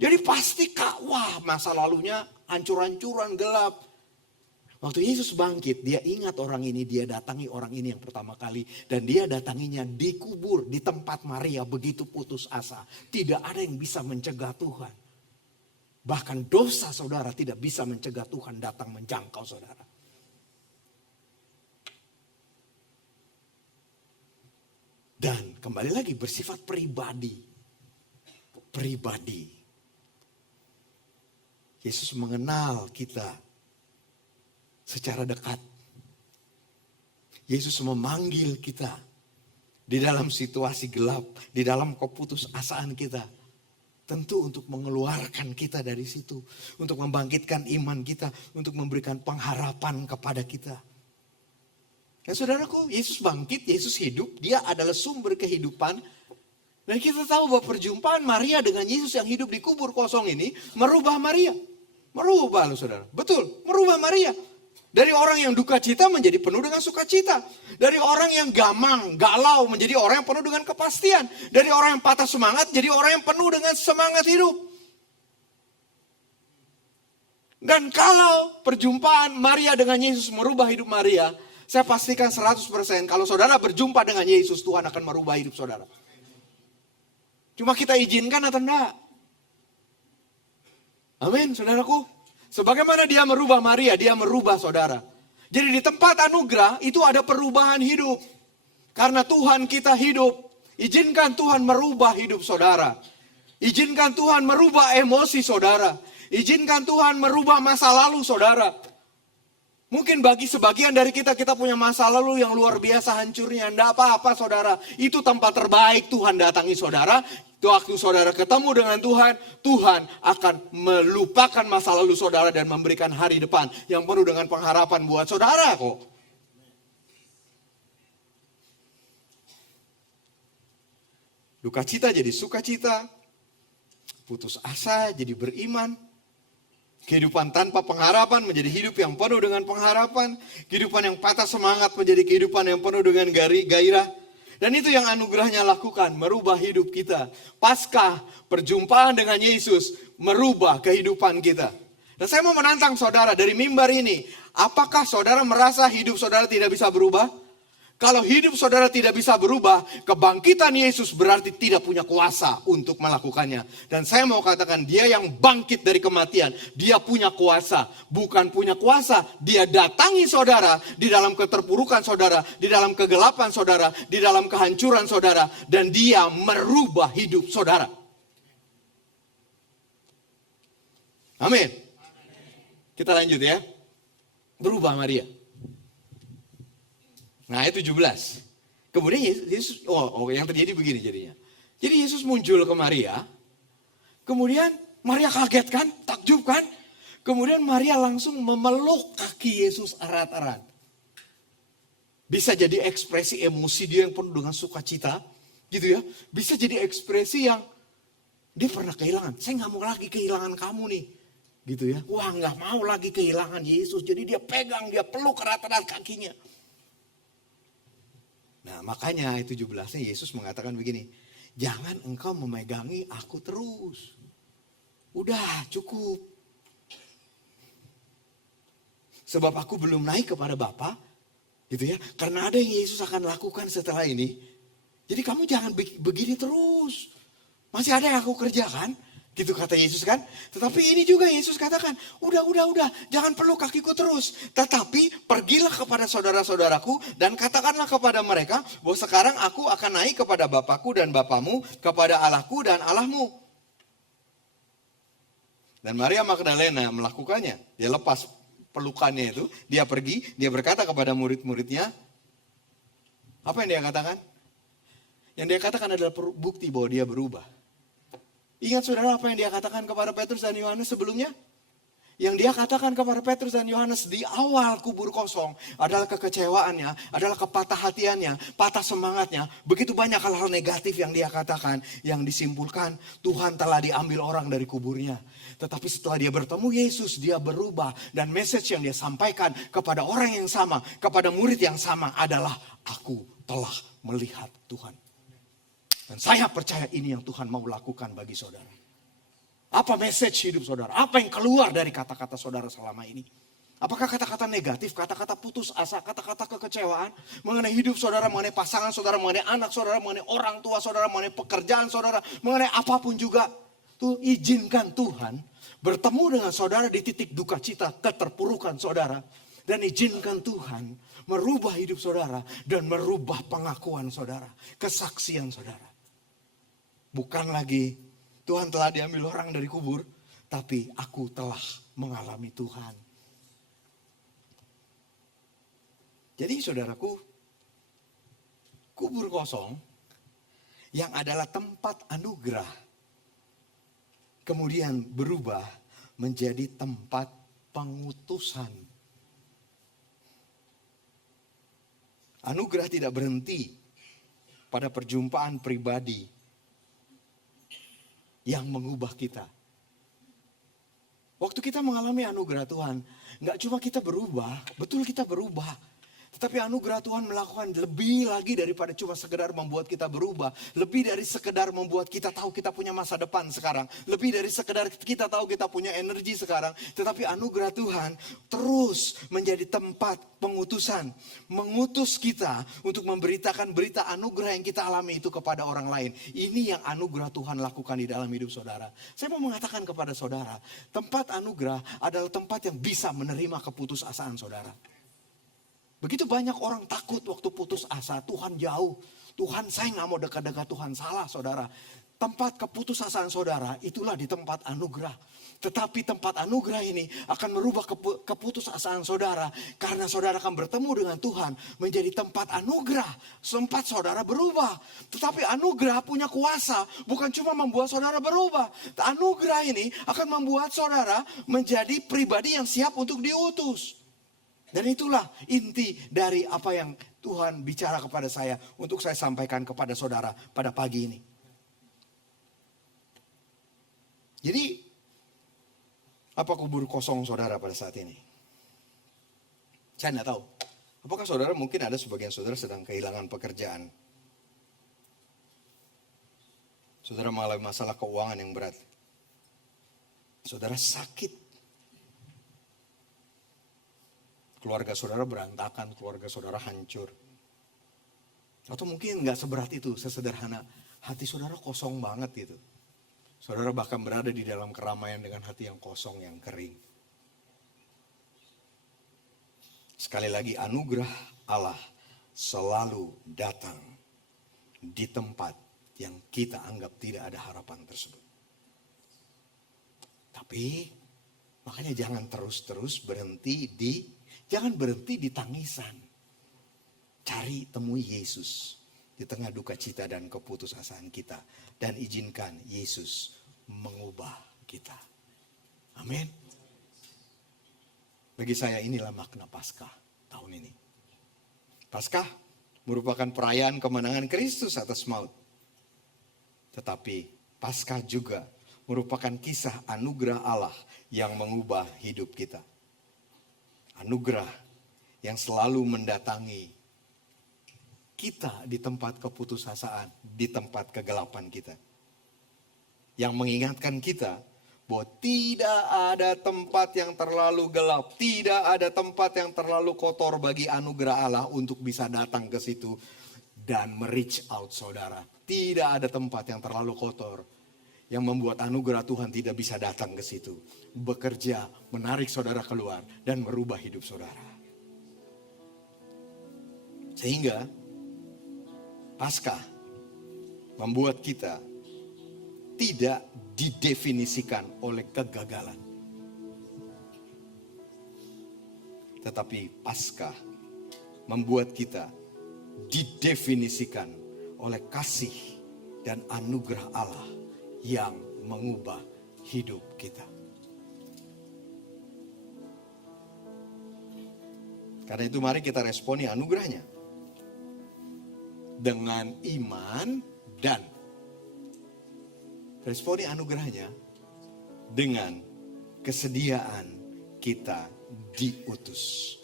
Jadi pasti wah masa lalunya hancur-hancuran, gelap. Waktu Yesus bangkit, dia ingat orang ini, dia datangi orang ini yang pertama kali. Dan dia datanginya di kubur, di tempat Maria begitu putus asa. Tidak ada yang bisa mencegah Tuhan. Bahkan dosa saudara tidak bisa mencegah Tuhan datang menjangkau saudara. Dan kembali lagi bersifat pribadi. Pribadi. Yesus mengenal kita secara dekat. Yesus memanggil kita di dalam situasi gelap, di dalam keputusasaan kita. Tentu untuk mengeluarkan kita dari situ, untuk membangkitkan iman kita, untuk memberikan pengharapan kepada kita. Ya saudaraku, Yesus bangkit, Yesus hidup, dia adalah sumber kehidupan. Dan kita tahu bahwa perjumpaan Maria dengan Yesus yang hidup di kubur kosong ini merubah Maria. Merubah loh saudara. Betul, merubah Maria. Dari orang yang duka cita menjadi penuh dengan sukacita. Dari orang yang gamang, galau menjadi orang yang penuh dengan kepastian. Dari orang yang patah semangat jadi orang yang penuh dengan semangat hidup. Dan kalau perjumpaan Maria dengan Yesus merubah hidup Maria, saya pastikan 100% kalau saudara berjumpa dengan Yesus, Tuhan akan merubah hidup saudara. Cuma kita izinkan atau enggak? Amin, saudaraku. Sebagaimana dia merubah Maria, dia merubah saudara. Jadi di tempat anugerah itu ada perubahan hidup. Karena Tuhan kita hidup. Izinkan Tuhan merubah hidup saudara. Izinkan Tuhan merubah emosi saudara. Izinkan Tuhan merubah masa lalu saudara. Mungkin bagi sebagian dari kita punya masa lalu yang luar biasa hancurnya. Tidak apa-apa saudara. Itu tempat terbaik Tuhan datangi saudara. Waktu saudara ketemu dengan Tuhan, Tuhan akan melupakan masa lalu saudara dan memberikan hari depan yang penuh dengan pengharapan buat saudara kok. Duka cita jadi sukacita. Putus asa jadi beriman. Kehidupan tanpa pengharapan menjadi hidup yang penuh dengan pengharapan. Kehidupan yang patah semangat menjadi kehidupan yang penuh dengan gairah. Dan itu yang anugerahnya lakukan, merubah hidup kita. Pasca perjumpaan dengan Yesus, merubah kehidupan kita. Dan saya mau menantang saudara dari mimbar ini. Apakah saudara merasa hidup saudara tidak bisa berubah? Kalau hidup saudara tidak bisa berubah, kebangkitan Yesus berarti tidak punya kuasa untuk melakukannya. Dan saya mau katakan, dia yang bangkit dari kematian, dia punya kuasa. Bukan punya kuasa, dia datangi saudara di dalam keterpurukan saudara, di dalam kegelapan saudara, di dalam kehancuran saudara. Dan dia merubah hidup saudara. Amin. Kita lanjut ya. Berubah Maria. Nah itu 17. Kemudian Yesus, yang terjadi begini jadinya. Jadi Yesus muncul ke Maria. Kemudian Maria kaget kan, takjub kan. Kemudian Maria langsung memeluk kaki Yesus erat-erat. Bisa jadi ekspresi emosi dia yang penuh dengan sukacita. Gitu ya. Bisa jadi ekspresi yang dia pernah kehilangan. Saya gak mau lagi kehilangan kamu nih. Gitu ya. Wah gak mau lagi kehilangan Yesus. Jadi dia pegang, dia peluk erat-erat kakinya. Nah makanya ayat 17-nya Yesus mengatakan begini. Jangan engkau memegangi aku terus. Udah cukup. Sebab aku belum naik kepada Bapa. Gitu ya. Karena ada yang Yesus akan lakukan setelah ini. Jadi kamu jangan begini terus. Masih ada yang aku kerjakan. Gitu kata Yesus kan. Tetapi ini juga Yesus katakan. Udah. Jangan peluk kakiku terus. Tetapi pergilah kepada saudara-saudaraku. Dan katakanlah kepada mereka. Bahwa sekarang aku akan naik kepada Bapakku dan Bapamu. Kepada Allahku dan Allahmu. Dan Maria Magdalena melakukannya. Dia lepas pelukannya itu. Dia pergi. Dia berkata kepada murid-muridnya. Apa yang dia katakan? Yang dia katakan adalah bukti bahwa dia berubah. Ingat saudara apa yang dia katakan kepada Petrus dan Yohanes sebelumnya? Yang dia katakan kepada Petrus dan Yohanes di awal kubur kosong adalah kekecewaannya, adalah kepatah hatiannya, patah semangatnya. Begitu banyak hal-hal negatif yang dia katakan, yang disimpulkan Tuhan telah diambil orang dari kuburnya. Tetapi setelah dia bertemu Yesus, dia berubah. Dan message yang dia sampaikan kepada orang yang sama, kepada murid yang sama adalah aku telah melihat Tuhan. Dan saya percaya ini yang Tuhan mau lakukan bagi saudara. Apa message hidup saudara? Apa yang keluar dari kata-kata saudara selama ini? Apakah kata-kata negatif, kata-kata putus asa, kata-kata kekecewaan mengenai hidup saudara, mengenai pasangan saudara, mengenai anak saudara, mengenai orang tua saudara, mengenai pekerjaan saudara, mengenai apapun juga. Tuh izinkan Tuhan bertemu dengan saudara di titik duka cita, keterpurukan saudara. Dan izinkan Tuhan merubah hidup saudara dan merubah pengakuan saudara, kesaksian saudara. Bukan lagi Tuhan telah diambil orang dari kubur, tapi aku telah mengalami Tuhan. Jadi saudaraku, kubur kosong yang adalah tempat anugerah, kemudian berubah menjadi tempat pengutusan. Anugerah tidak berhenti pada perjumpaan pribadi yang mengubah kita. Waktu kita mengalami anugerah Tuhan, gak cuma kita berubah, betul kita berubah. Tetapi anugerah Tuhan melakukan lebih lagi daripada cuma sekedar membuat kita berubah. Lebih dari sekedar membuat kita tahu kita punya masa depan sekarang. Lebih dari sekedar kita tahu kita punya energi sekarang. Tetapi anugerah Tuhan terus menjadi tempat pengutusan. Mengutus kita untuk memberitakan berita anugerah yang kita alami itu kepada orang lain. Ini yang anugerah Tuhan lakukan di dalam hidup saudara. Saya mau mengatakan kepada saudara, tempat anugerah adalah tempat yang bisa menerima keputusasaan saudara. Begitu banyak orang takut waktu putus asa, Tuhan jauh. Tuhan saya gak mau dekat-dekat Tuhan, salah saudara. Tempat keputusasaan saudara itulah di tempat anugerah. Tetapi tempat anugerah ini akan merubah keputusasaan saudara. Karena saudara akan bertemu dengan Tuhan menjadi tempat anugerah. Tempat saudara berubah. Tetapi anugerah punya kuasa, bukan cuma membuat saudara berubah. Anugerah ini akan membuat saudara menjadi pribadi yang siap untuk diutus. Dan itulah inti dari apa yang Tuhan bicara kepada saya untuk saya sampaikan kepada saudara pada pagi ini. Jadi, apa kubur kosong saudara pada saat ini? Saya tidak tahu. Apakah saudara, mungkin ada sebagian saudara sedang kehilangan pekerjaan. Saudara mengalami masalah keuangan yang berat. Saudara sakit. Keluarga saudara berantakan, keluarga saudara hancur. Atau mungkin nggak seberat itu, sesederhana hati saudara kosong banget gitu. Saudara bahkan berada di dalam keramaian dengan hati yang kosong, yang kering. Sekali lagi, anugerah Allah selalu datang di tempat yang kita anggap tidak ada harapan tersebut. Tapi makanya jangan terus-terus jangan berhenti di tangisan. Cari, temui Yesus di tengah duka cita dan keputusasaan kita. Dan izinkan Yesus mengubah kita. Amin. Bagi saya inilah makna Paskah tahun ini. Paskah merupakan perayaan kemenangan Kristus atas maut. Tetapi Paskah juga merupakan kisah anugerah Allah yang mengubah hidup kita. Anugerah yang selalu mendatangi kita di tempat keputusasaan, di tempat kegelapan kita. Yang mengingatkan kita bahwa tidak ada tempat yang terlalu gelap, tidak ada tempat yang terlalu kotor bagi anugerah Allah untuk bisa datang ke situ dan me-reach out saudara. Tidak ada tempat yang terlalu kotor yang membuat anugerah Tuhan tidak bisa datang ke situ. Bekerja, menarik saudara keluar dan merubah hidup saudara. Sehingga Paskah membuat kita tidak didefinisikan oleh kegagalan. Tetapi Paskah membuat kita didefinisikan oleh kasih dan anugerah Allah yang mengubah hidup kita. Karena itu mari kita responi anugerahnya dengan iman dan responi anugerahnya dengan kesediaan kita diutus.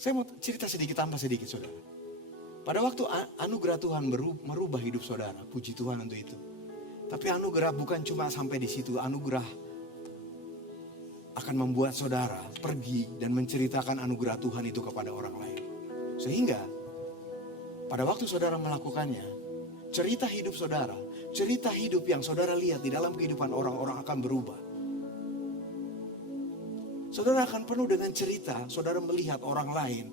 Saya mau cerita sedikit, tambah sedikit saudara. Pada waktu anugerah Tuhan merubah hidup saudara, puji Tuhan untuk itu. Tapi anugerah bukan cuma sampai di situ, anugerah akan membuat saudara pergi dan menceritakan anugerah Tuhan itu kepada orang lain. Sehingga pada waktu saudara melakukannya, cerita hidup saudara, cerita hidup yang saudara lihat di dalam kehidupan orang-orang akan berubah. Saudara akan penuh dengan cerita, saudara melihat orang lain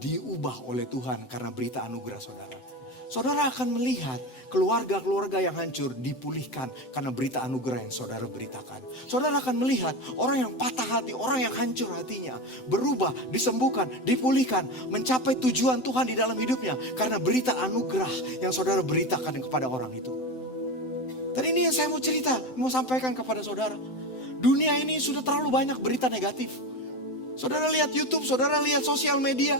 diubah oleh Tuhan karena berita anugerah saudara. Saudara akan melihat keluarga-keluarga yang hancur dipulihkan karena berita anugerah yang saudara beritakan. Saudara akan melihat orang yang patah hati, orang yang hancur hatinya berubah, disembuhkan, dipulihkan, mencapai tujuan Tuhan di dalam hidupnya karena berita anugerah yang saudara beritakan kepada orang itu. Dan ini yang saya mau cerita, mau sampaikan kepada saudara. Dunia ini sudah terlalu banyak berita negatif. Saudara lihat YouTube, saudara lihat sosial media.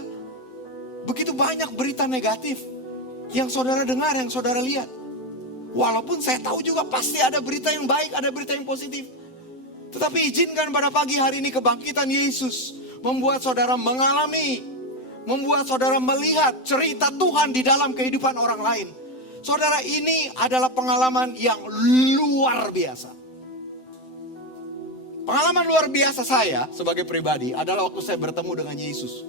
Begitu banyak berita negatif yang saudara dengar, yang saudara lihat. Walaupun saya tahu juga pasti ada berita yang baik, ada berita yang positif. Tetapi izinkan pada pagi hari ini kebangkitan Yesus membuat saudara mengalami, membuat saudara melihat cerita Tuhan di dalam kehidupan orang lain. Saudara, ini adalah pengalaman yang luar biasa. Pengalaman luar biasa saya sebagai pribadi adalah waktu saya bertemu dengan Yesus.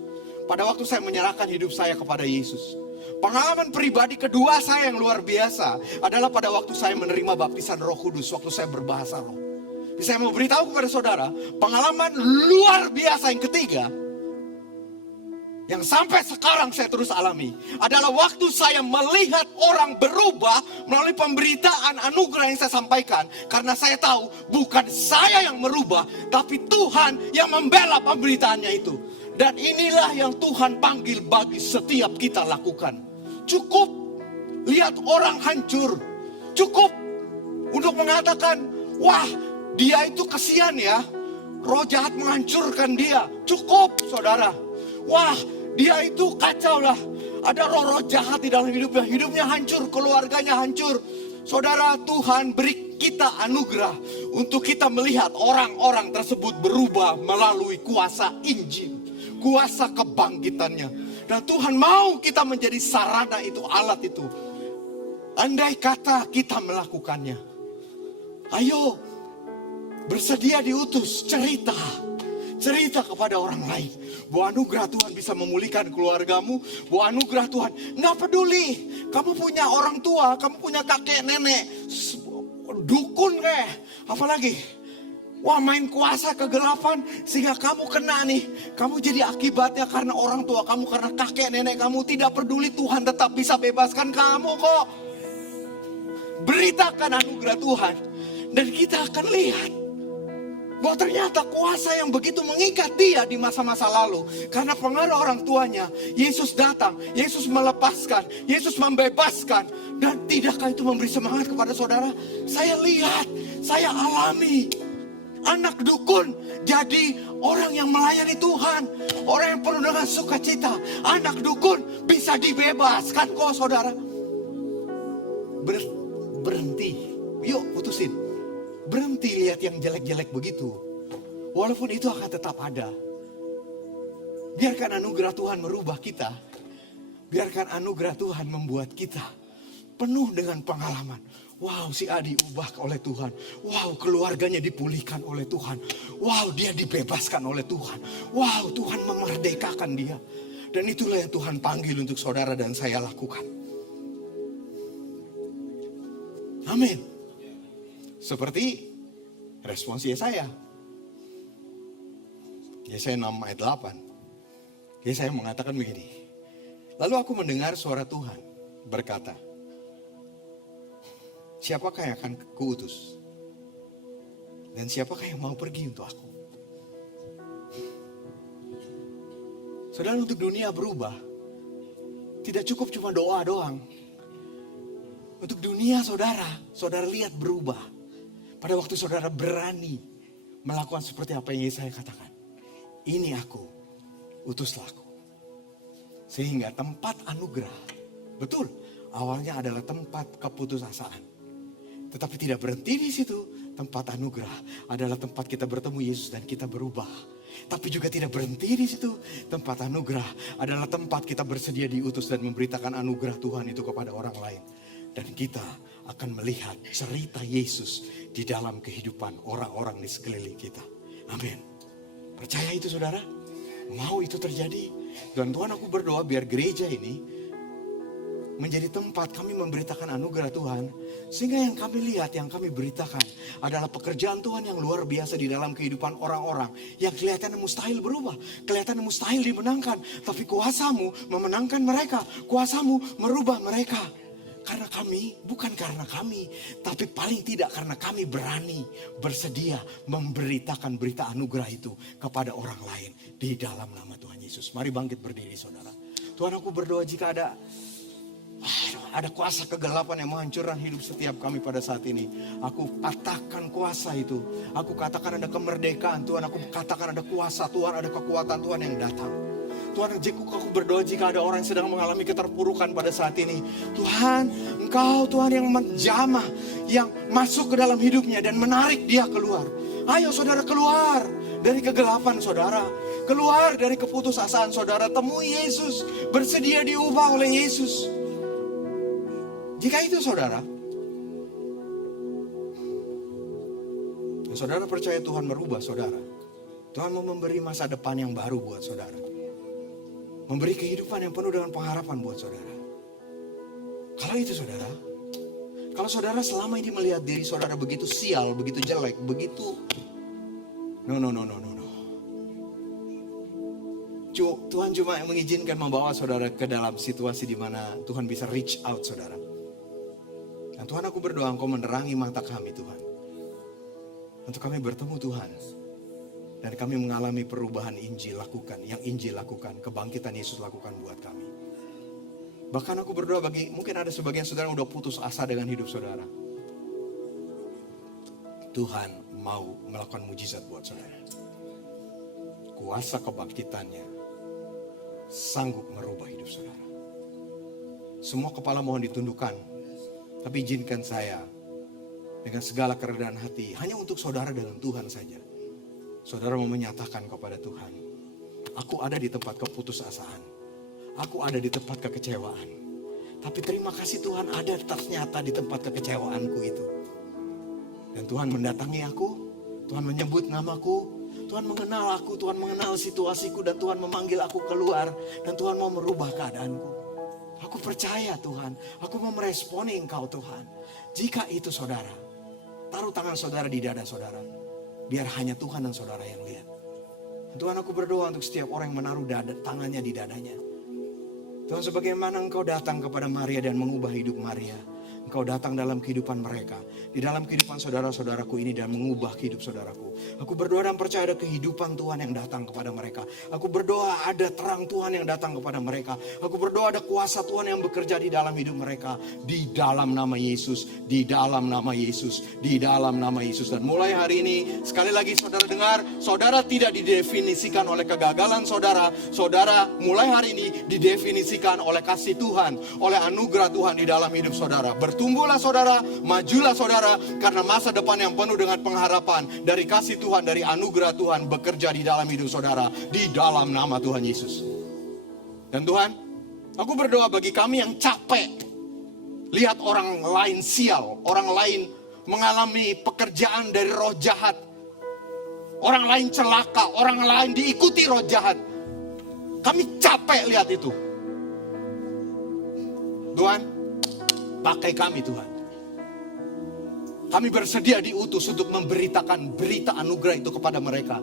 Pada waktu saya menyerahkan hidup saya kepada Yesus. Pengalaman pribadi kedua saya yang luar biasa adalah pada waktu saya menerima baptisan Roh Kudus, waktu saya berbahasa roh. Saya mau beritahu kepada saudara, pengalaman luar biasa yang ketiga, yang sampai sekarang saya terus alami, adalah waktu saya melihat orang berubah melalui pemberitaan anugerah yang saya sampaikan. Karena saya tahu bukan saya yang merubah, tapi Tuhan yang membela pemberitaannya itu. Dan inilah yang Tuhan panggil bagi setiap kita lakukan. Cukup lihat orang hancur. Cukup untuk mengatakan, wah dia itu kasihan ya. Roh jahat menghancurkan dia. Cukup saudara. Wah dia itu kacau lah. Ada roh-roh jahat di dalam hidupnya. Hidupnya hancur, keluarganya hancur. Saudara, Tuhan beri kita anugerah untuk kita melihat orang-orang tersebut berubah melalui kuasa Injil, kuasa kebangkitannya. Dan Tuhan mau kita menjadi sarana itu, alat itu. Andai kata kita melakukannya, ayo bersedia diutus, cerita kepada orang lain bahwa anugerah Tuhan bisa memulihkan keluargamu, bahwa anugerah Tuhan nggak peduli kamu punya orang tua, kamu punya kakek nenek, dukun apalagi wah main kuasa kegelapan sehingga kamu kena nih, kamu jadi akibatnya karena orang tua kamu, karena kakek nenek kamu. Tidak peduli, Tuhan tetap bisa bebaskan kamu kok. Beritakan anugerah Tuhan dan kita akan lihat bahwa ternyata kuasa yang begitu mengikat dia di masa-masa lalu, karena pengaruh orang tuanya, Yesus datang, Yesus melepaskan, Yesus membebaskan. Dan tidakkah itu memberi semangat kepada saudara? Saya lihat, saya alami. Anak dukun jadi orang yang melayani Tuhan, orang yang penuh dengan sukacita. Anak dukun bisa dibebaskan kok saudara. Berhenti, yuk putusin. Berhenti lihat yang jelek-jelek begitu. Walaupun itu akan tetap ada. Biarkan anugerah Tuhan merubah kita. Biarkan anugerah Tuhan membuat kita penuh dengan pengalaman. Wow, si Adi ubah oleh Tuhan. Wow, keluarganya dipulihkan oleh Tuhan. Wow, dia dibebaskan oleh Tuhan. Wow, Tuhan memerdekakan dia. Dan itulah yang Tuhan panggil untuk saudara dan saya lakukan. Amin. Seperti respons Yesaya. Yesaya 6 ayat 8. Yesaya mengatakan begini. Lalu aku mendengar suara Tuhan berkata, siapakah yang akan kuutus? Dan siapakah yang mau pergi untuk aku? Saudara, untuk dunia berubah, tidak cukup cuma doa doang. Untuk dunia saudara lihat berubah. Pada waktu saudara berani melakukan seperti apa yang Yesaya katakan. Ini aku, utuslah aku. Sehingga tempat anugerah, betul, awalnya adalah tempat keputusasaan. Tetapi tidak berhenti di situ. Tempat anugerah adalah tempat kita bertemu Yesus dan kita berubah. Tapi juga tidak berhenti di situ. Tempat anugerah adalah tempat kita bersedia diutus dan memberitakan anugerah Tuhan itu kepada orang lain. Dan kita akan melihat cerita Yesus di dalam kehidupan orang-orang di sekeliling kita. Amin. Percaya itu saudara? Mau itu terjadi? Dan Tuhan, aku berdoa biar gereja ini menjadi tempat kami memberitakan anugerah Tuhan. Sehingga yang kami lihat, yang kami beritakan adalah pekerjaan Tuhan yang luar biasa di dalam kehidupan orang-orang. Yang kelihatannya mustahil berubah, kelihatannya mustahil dimenangkan. Tapi kuasamu memenangkan mereka, kuasamu merubah mereka. Karena kami, bukan karena kami, tapi paling tidak karena kami berani, bersedia memberitakan berita anugerah itu kepada orang lain di dalam nama Tuhan Yesus. Mari bangkit berdiri saudara. Tuhan, aku berdoa jika ada kuasa kegelapan yang menghancurkan hidup setiap kami pada saat ini. Aku patahkan kuasa itu. Aku katakan ada kemerdekaan Tuhan. Aku katakan ada kuasa Tuhan, ada kekuatan Tuhan yang datang. Tuhan, aku berdoa jika ada orang yang sedang mengalami keterpurukan pada saat ini. Tuhan, Engkau Tuhan yang menjamah, yang masuk ke dalam hidupnya dan menarik dia keluar. Ayo saudara, keluar dari kegelapan saudara. Keluar dari keputusasaan saudara. Temui Yesus, bersedia diubah oleh Yesus. Jika itu saudara, saudara percaya Tuhan merubah saudara. Tuhan mau memberi masa depan yang baru buat saudara. Memberi kehidupan yang penuh dengan pengharapan buat saudara. Kalau itu saudara, kalau saudara selama ini melihat diri saudara begitu sial, begitu jelek, begitu no. Tuhan cuma mengizinkan membawa saudara ke dalam situasi di mana Tuhan bisa reach out saudara. Dan Tuhan, aku berdoa Engkau menerangi mata kami Tuhan. Untuk kami bertemu Tuhan. Dan kami mengalami perubahan Injil lakukan. Yang Injil lakukan, kebangkitan Yesus lakukan buat kami. Bahkan aku berdoa mungkin ada sebagian saudara yang udah putus asa dengan hidup saudara. Tuhan mau melakukan mujizat buat saudara. Kuasa kebangkitannya sanggup merubah hidup saudara. Semua kepala mohon ditundukkan. Tapi izinkan saya dengan segala kerendahan hati, hanya untuk saudara dengan Tuhan saja. Saudara mau menyatakan kepada Tuhan, aku ada di tempat keputusasaan, aku ada di tempat kekecewaan. Tapi terima kasih Tuhan ada ternyata di tempat kekecewaanku itu. Dan Tuhan mendatangi aku, Tuhan menyebut namaku, Tuhan mengenal aku, Tuhan mengenal situasiku, dan Tuhan memanggil aku keluar, dan Tuhan mau merubah keadaanku. Aku percaya Tuhan, aku mau meresponi Engkau Tuhan. Jika itu saudara, taruh tangan saudara di dada saudara, biar hanya Tuhan dan saudara yang lihat. Tuhan, aku berdoa untuk setiap orang yang menaruh tangannya di dadanya. Tuhan, sebagaimana Engkau datang kepada Maria dan mengubah hidup Maria, Engkau datang dalam kehidupan mereka, di dalam kehidupan saudara-saudaraku ini dan mengubah hidup saudaraku. Aku berdoa dan percaya ada kehidupan Tuhan yang datang kepada mereka. Aku berdoa ada terang Tuhan yang datang kepada mereka. Aku berdoa ada kuasa Tuhan yang bekerja di dalam hidup mereka. Di dalam nama Yesus, di dalam nama Yesus, di dalam nama Yesus. Dan mulai hari ini, sekali lagi saudara dengar, saudara tidak didefinisikan oleh kegagalan saudara. Saudara mulai hari ini didefinisikan oleh kasih Tuhan, oleh anugerah Tuhan di dalam hidup saudara. Bertumbuhlah saudara, majulah saudara, karena masa depan yang penuh dengan pengharapan dari kasih Tuhan, dari anugerah Tuhan bekerja di dalam hidup saudara, di dalam nama Tuhan Yesus. Dan Tuhan, aku berdoa bagi kami yang capek lihat orang lain sial, orang lain mengalami pekerjaan dari roh jahat, orang lain celaka, orang lain diikuti roh jahat. Kami capek lihat itu. Tuhan, pakai kami Tuhan. Kami bersedia diutus untuk memberitakan berita anugerah itu kepada mereka.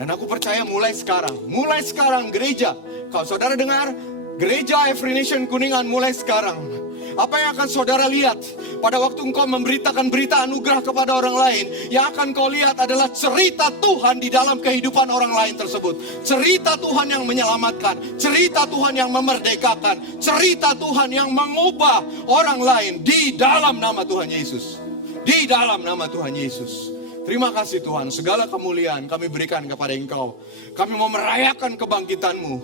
Dan aku percaya mulai sekarang gereja, kalau saudara dengar, gereja Every Nation Kuningan mulai sekarang. Apa yang akan saudara lihat pada waktu engkau memberitakan berita anugerah kepada orang lain, yang akan kau lihat adalah cerita Tuhan di dalam kehidupan orang lain tersebut. Cerita Tuhan yang menyelamatkan, cerita Tuhan yang memerdekakan, cerita Tuhan yang mengubah orang lain di dalam nama Tuhan Yesus. Di dalam nama Tuhan Yesus. Terima kasih Tuhan, segala kemuliaan kami berikan kepada Engkau. Kami mau merayakan kebangkitan-Mu,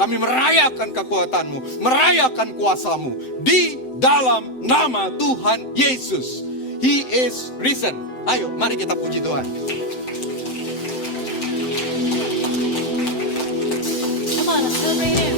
kami merayakan kekuatan-Mu, merayakan kuasa-Mu di dalam nama Tuhan Yesus. He is risen. Ayo, mari kita puji Tuhan. Come on, let's celebrate Him.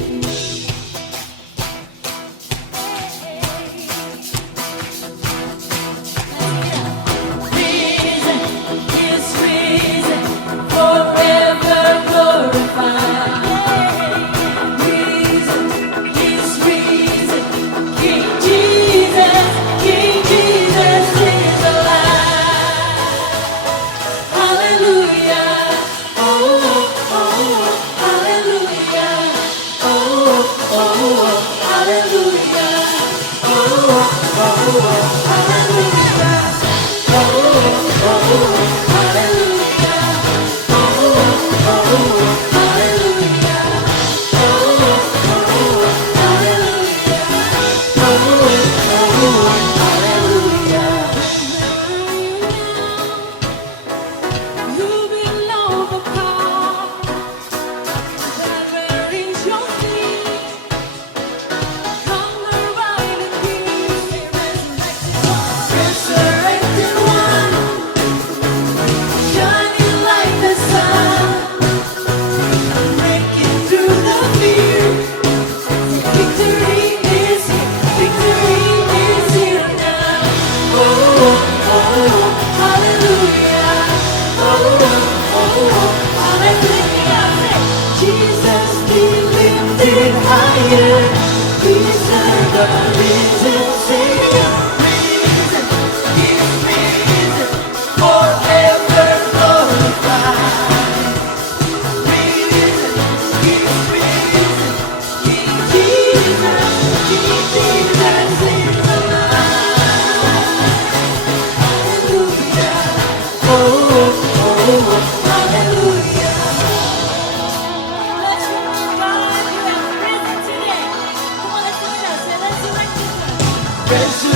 Resurrected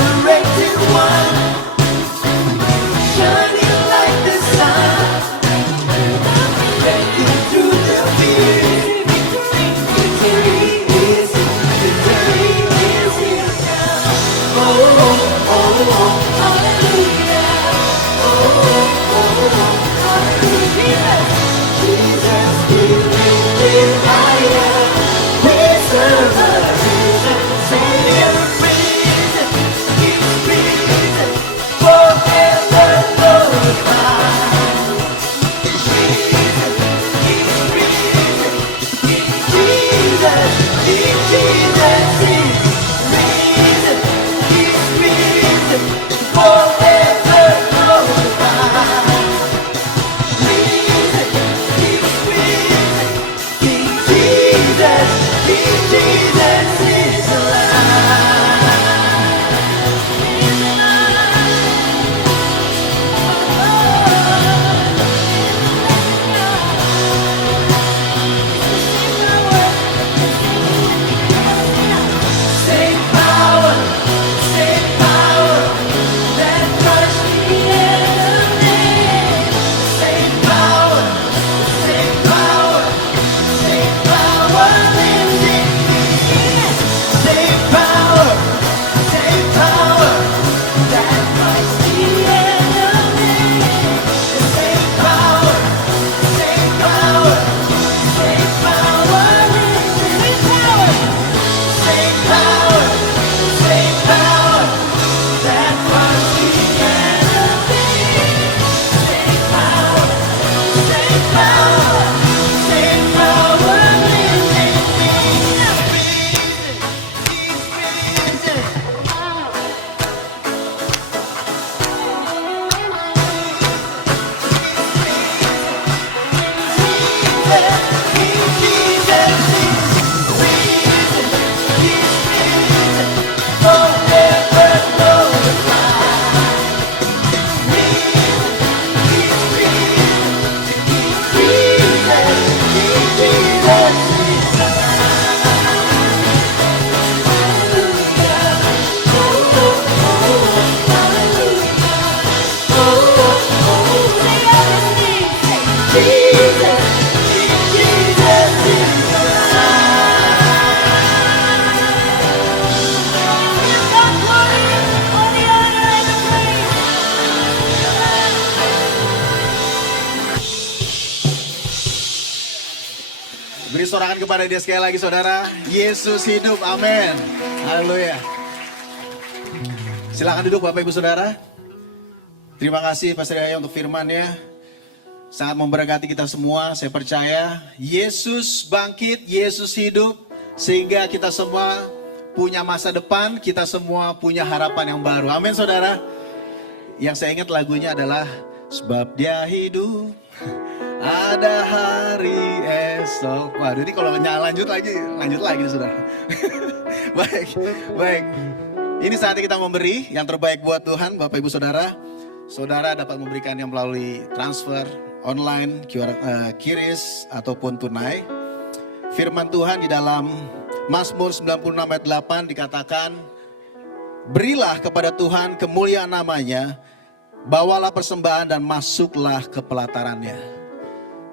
Jesus is alive. Same power that crushed the enemy. Same power lives in me. Same power that crushed the enemy. Same power lives in me. Same power that crushed the enemy. Same power lives in me. He's risen. Beri sorakan kepada dia sekali lagi saudara. Yesus hidup, amin. Haleluya. Silakan duduk Bapak Ibu Saudara. Terima kasih Pastor Yaya untuk firman-Nya. Sangat memberkati kita semua. Saya percaya Yesus bangkit, Yesus hidup. Sehingga kita semua punya masa depan, kita semua punya harapan yang baru. Amin saudara. Yang saya ingat lagunya adalah sebab dia hidup, ada hari esok. Waduh, ini kalau lanjut lagi saudara. Baik. Ini saatnya kita memberi yang terbaik buat Tuhan, Bapak Ibu Saudara. Saudara dapat memberikan yang melalui transfer online, QRIS ataupun tunai. Firman Tuhan di dalam Mazmur 96 ayat 8 dikatakan, berilah kepada Tuhan kemuliaan namanya, bawalah persembahan dan masuklah ke pelatarannya.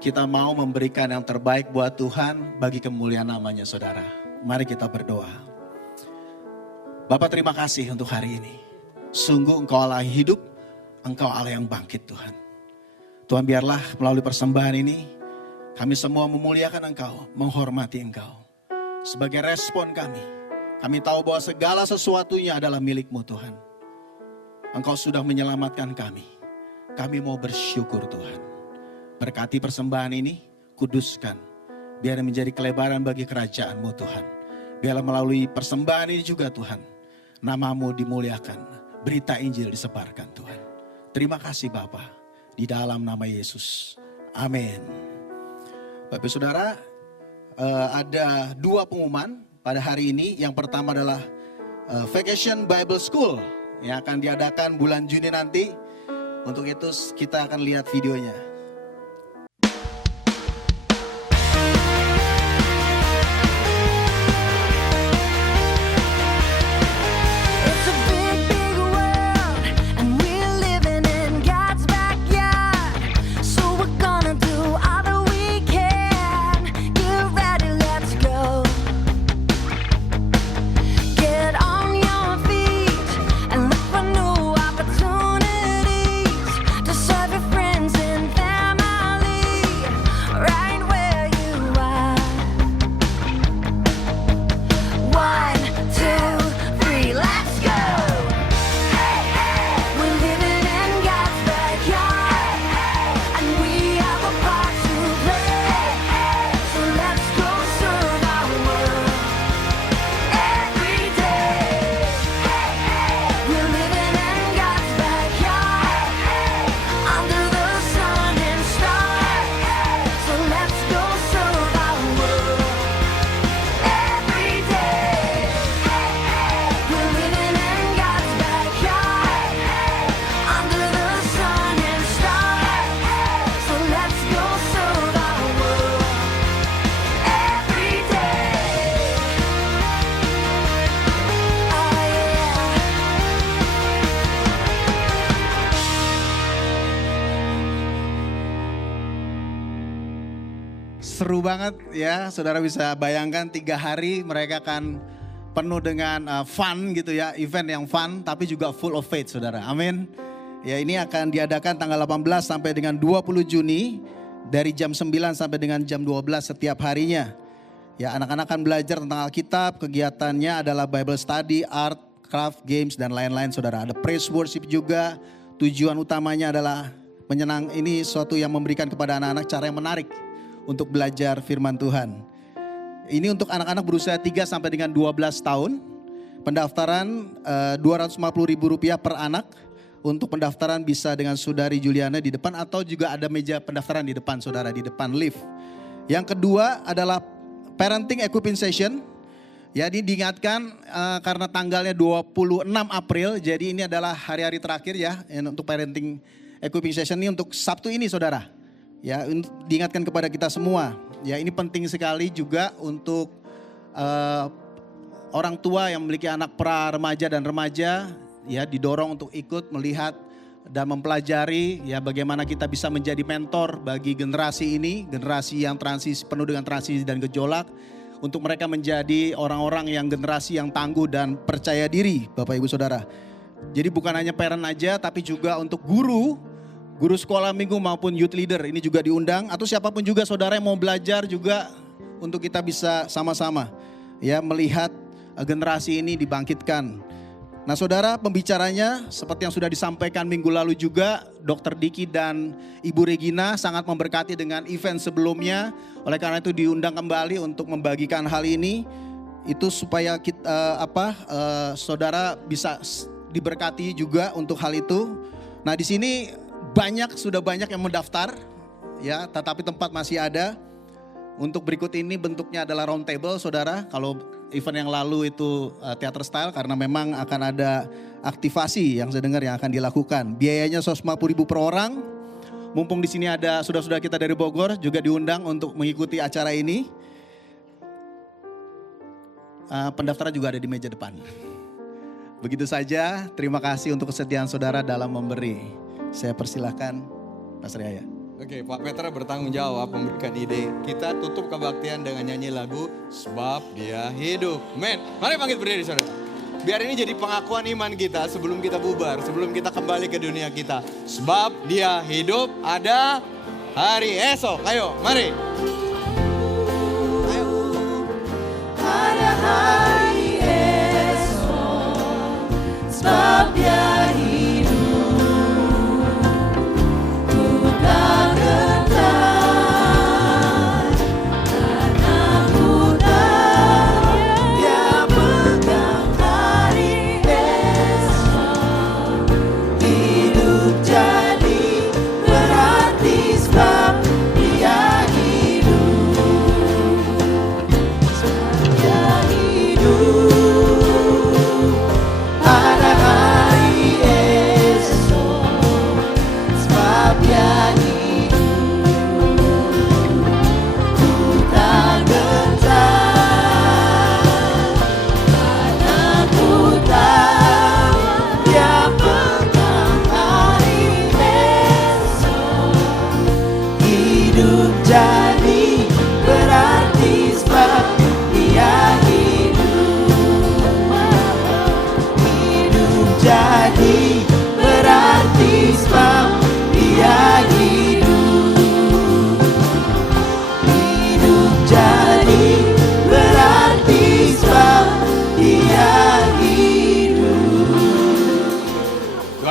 Kita mau memberikan yang terbaik buat Tuhan bagi kemuliaan namanya saudara. Mari kita berdoa. Bapak terima kasih untuk hari ini. Sungguh Engkau Allah yang hidup, Engkau Allah yang bangkit Tuhan. Tuhan biarlah melalui persembahan ini, kami semua memuliakan Engkau, menghormati Engkau. Sebagai respon kami tahu bahwa segala sesuatunya adalah milik-Mu Tuhan. Engkau sudah menyelamatkan kami. Kami mau bersyukur Tuhan. Berkati persembahan ini, kuduskan. Biar menjadi kelebaran bagi kerajaan-Mu Tuhan. Biarlah melalui persembahan ini juga Tuhan, nama-Mu dimuliakan. Berita Injil disebarkan Tuhan. Terima kasih Bapa. Di dalam nama Yesus. Amin. Bapak Saudara, ada dua pengumuman pada hari ini. Yang pertama adalah Vacation Bible School yang akan diadakan bulan Juni nanti. Untuk itu kita akan lihat videonya. It's a big, big world, and we're living in God's backyard. So we're gonna do all that we can. Get ready, let's go. Get on your feet and look for new opportunities to serve your friends and family. seru banget ya. Saudara bisa bayangkan 3 hari mereka akan penuh dengan fun gitu ya. Event yang fun tapi juga full of faith saudara. Amin. Ya ini akan diadakan tanggal 18 sampai dengan 20 Juni. Dari jam 9 sampai dengan jam 12 setiap harinya. Ya anak-anak akan belajar tentang Alkitab. Kegiatannya adalah Bible study, art, craft, games dan lain-lain saudara. Ada praise worship juga. Tujuan utamanya adalah ini suatu yang memberikan kepada anak-anak cara yang menarik untuk belajar firman Tuhan. Ini untuk anak-anak berusia 3 sampai dengan 12 tahun. Pendaftaran Rp250.000 per anak. Untuk pendaftaran bisa dengan Saudari Juliana di depan atau juga ada meja pendaftaran di depan saudara, di depan lift. Yang kedua adalah parenting equipping session. Jadi diingatkan karena tanggalnya 26 April, jadi ini adalah hari-hari terakhir ya untuk parenting equipping session ini untuk Sabtu ini saudara. Ya, diingatkan kepada kita semua. Ya, ini penting sekali juga untuk orang tua yang memiliki anak remaja dan remaja, ya didorong untuk ikut melihat dan mempelajari ya bagaimana kita bisa menjadi mentor bagi generasi ini, generasi yang penuh dengan transisi dan gejolak, untuk mereka menjadi orang-orang yang generasi yang tangguh dan percaya diri, Bapak Ibu Saudara. Jadi bukan hanya parent aja, tapi juga untuk guru sekolah minggu maupun youth leader ini juga diundang, atau siapapun juga saudara yang mau belajar juga untuk kita bisa sama-sama ya melihat generasi ini dibangkitkan. Nah saudara, pembicaranya seperti yang sudah disampaikan minggu lalu juga, Dr. Diki dan Ibu Regina sangat memberkati dengan event sebelumnya. Oleh karena itu diundang kembali untuk membagikan hal ini, itu supaya saudara bisa diberkati juga untuk hal itu. Nah di sini sudah banyak yang mendaftar, ya, tetapi tempat masih ada. Untuk berikut ini bentuknya adalah round table, saudara. Kalau event yang lalu itu theater style karena memang akan ada aktivasi yang saya dengar yang akan dilakukan. Biayanya 150.000 per orang. Mumpung di sini ada saudara-saudara kita dari Bogor juga diundang untuk mengikuti acara ini. Pendaftaran juga ada di meja depan. Begitu saja. Terima kasih untuk kesetiaan saudara dalam memberi. Saya persilahkan Pastor Yaya. Oke, Pak Petra bertanggung jawab memberikan ide. Kita tutup kebaktian dengan nyanyi lagu Sebab Dia Hidup. Men, mari bangkit berdiri saudara. Biar ini jadi pengakuan iman kita sebelum kita bubar, sebelum kita kembali ke dunia kita. Sebab Dia hidup, ada hari esok. Ayo, mari. Ayo. Ada hari esok, sebab Dia hidup.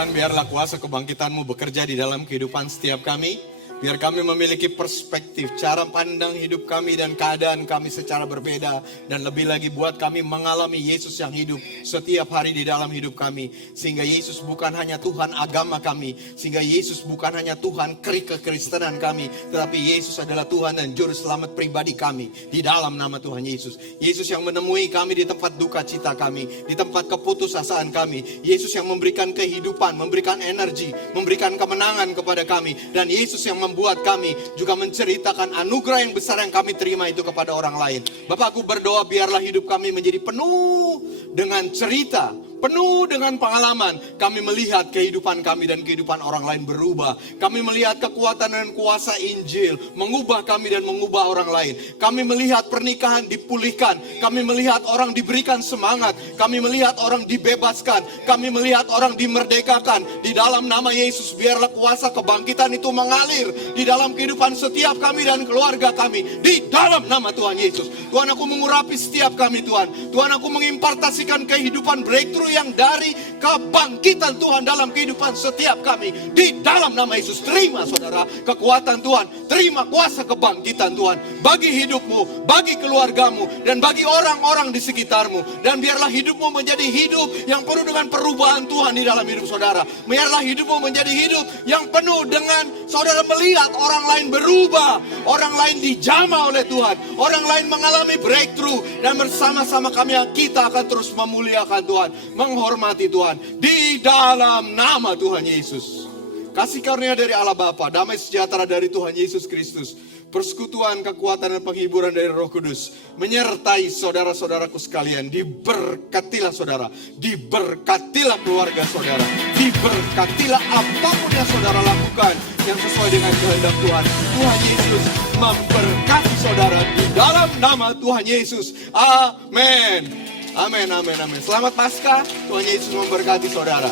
Biarlah kuasa kebangkitan-Mu bekerja di dalam kehidupan setiap kami. Biar kami memiliki perspektif, cara pandang hidup kami dan keadaan kami secara berbeda. Dan lebih lagi buat kami mengalami Yesus yang hidup setiap hari di dalam hidup kami. Sehingga Yesus bukan hanya Tuhan agama kami. Sehingga Yesus bukan hanya Tuhan kekristenan kami. Tetapi Yesus adalah Tuhan dan Juru Selamat pribadi kami. Di dalam nama Tuhan Yesus. Yesus yang menemui kami di tempat duka cita kami. Di tempat keputusasaan kami. Yesus yang memberikan kehidupan, memberikan energi, memberikan kemenangan kepada kami. Dan Yesus yang membuat kami juga menceritakan anugerah yang besar yang kami terima itu kepada orang lain. Bapak, aku berdoa biarlah hidup kami menjadi penuh dengan cerita, penuh dengan pengalaman, kami melihat kehidupan kami dan kehidupan orang lain berubah. Kami melihat kekuatan dan kuasa Injil mengubah kami dan mengubah orang lain. Kami melihat pernikahan dipulihkan. Kami melihat orang diberikan semangat. Kami melihat orang dibebaskan. Kami melihat orang dimerdekakan. Di dalam nama Yesus, biarlah kuasa kebangkitan itu mengalir di dalam kehidupan setiap kami dan keluarga kami. Di dalam nama Tuhan Yesus. Tuhan, aku mengurapi setiap kami, Tuhan. Tuhan, aku mengimpartasikan kehidupan breakthrough yang dari kebangkitan Tuhan dalam kehidupan setiap kami. Di dalam nama Yesus, terima saudara kekuatan Tuhan. Terima kuasa kebangkitan Tuhan. Bagi hidupmu, bagi keluargamu, dan bagi orang-orang di sekitarmu. Dan biarlah hidupmu menjadi hidup yang penuh dengan perubahan Tuhan di dalam hidup saudara. Biarlah hidupmu menjadi hidup yang penuh dengan saudara melihat orang lain berubah. Orang lain dijamah oleh Tuhan. Orang lain mengalami breakthrough. Dan bersama-sama kita akan terus memuliakan Tuhan. Menghormati Tuhan di dalam nama Tuhan Yesus. Kasih karunia dari Allah Bapa, damai sejahtera dari Tuhan Yesus Kristus, persekutuan, kekuatan dan penghiburan dari Roh Kudus menyertai saudara-saudaraku sekalian. Diberkatilah saudara, diberkatilah keluarga saudara, diberkatilah apapun yang saudara lakukan yang sesuai dengan kehendak Tuhan. Tuhan Yesus memberkati saudara di dalam nama Tuhan Yesus. Amin. Amin, amin, amin. Selamat Paskah, Tuhan Yesus memberkati saudara.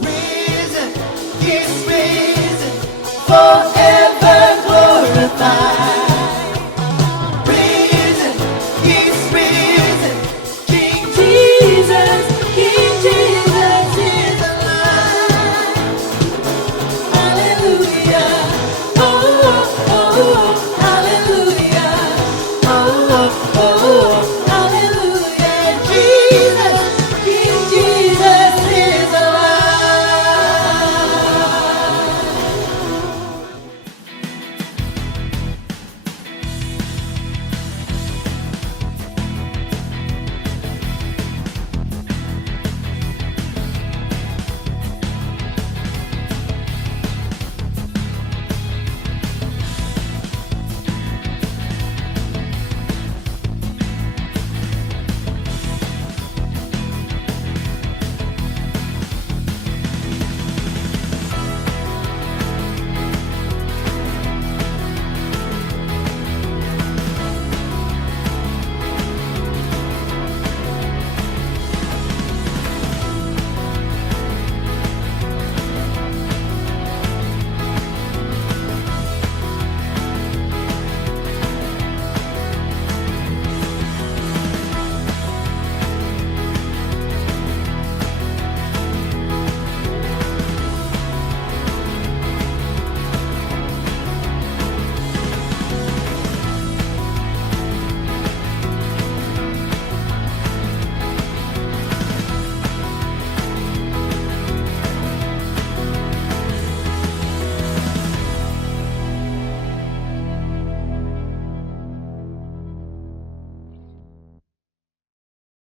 Risen, He's risen, forever glorified.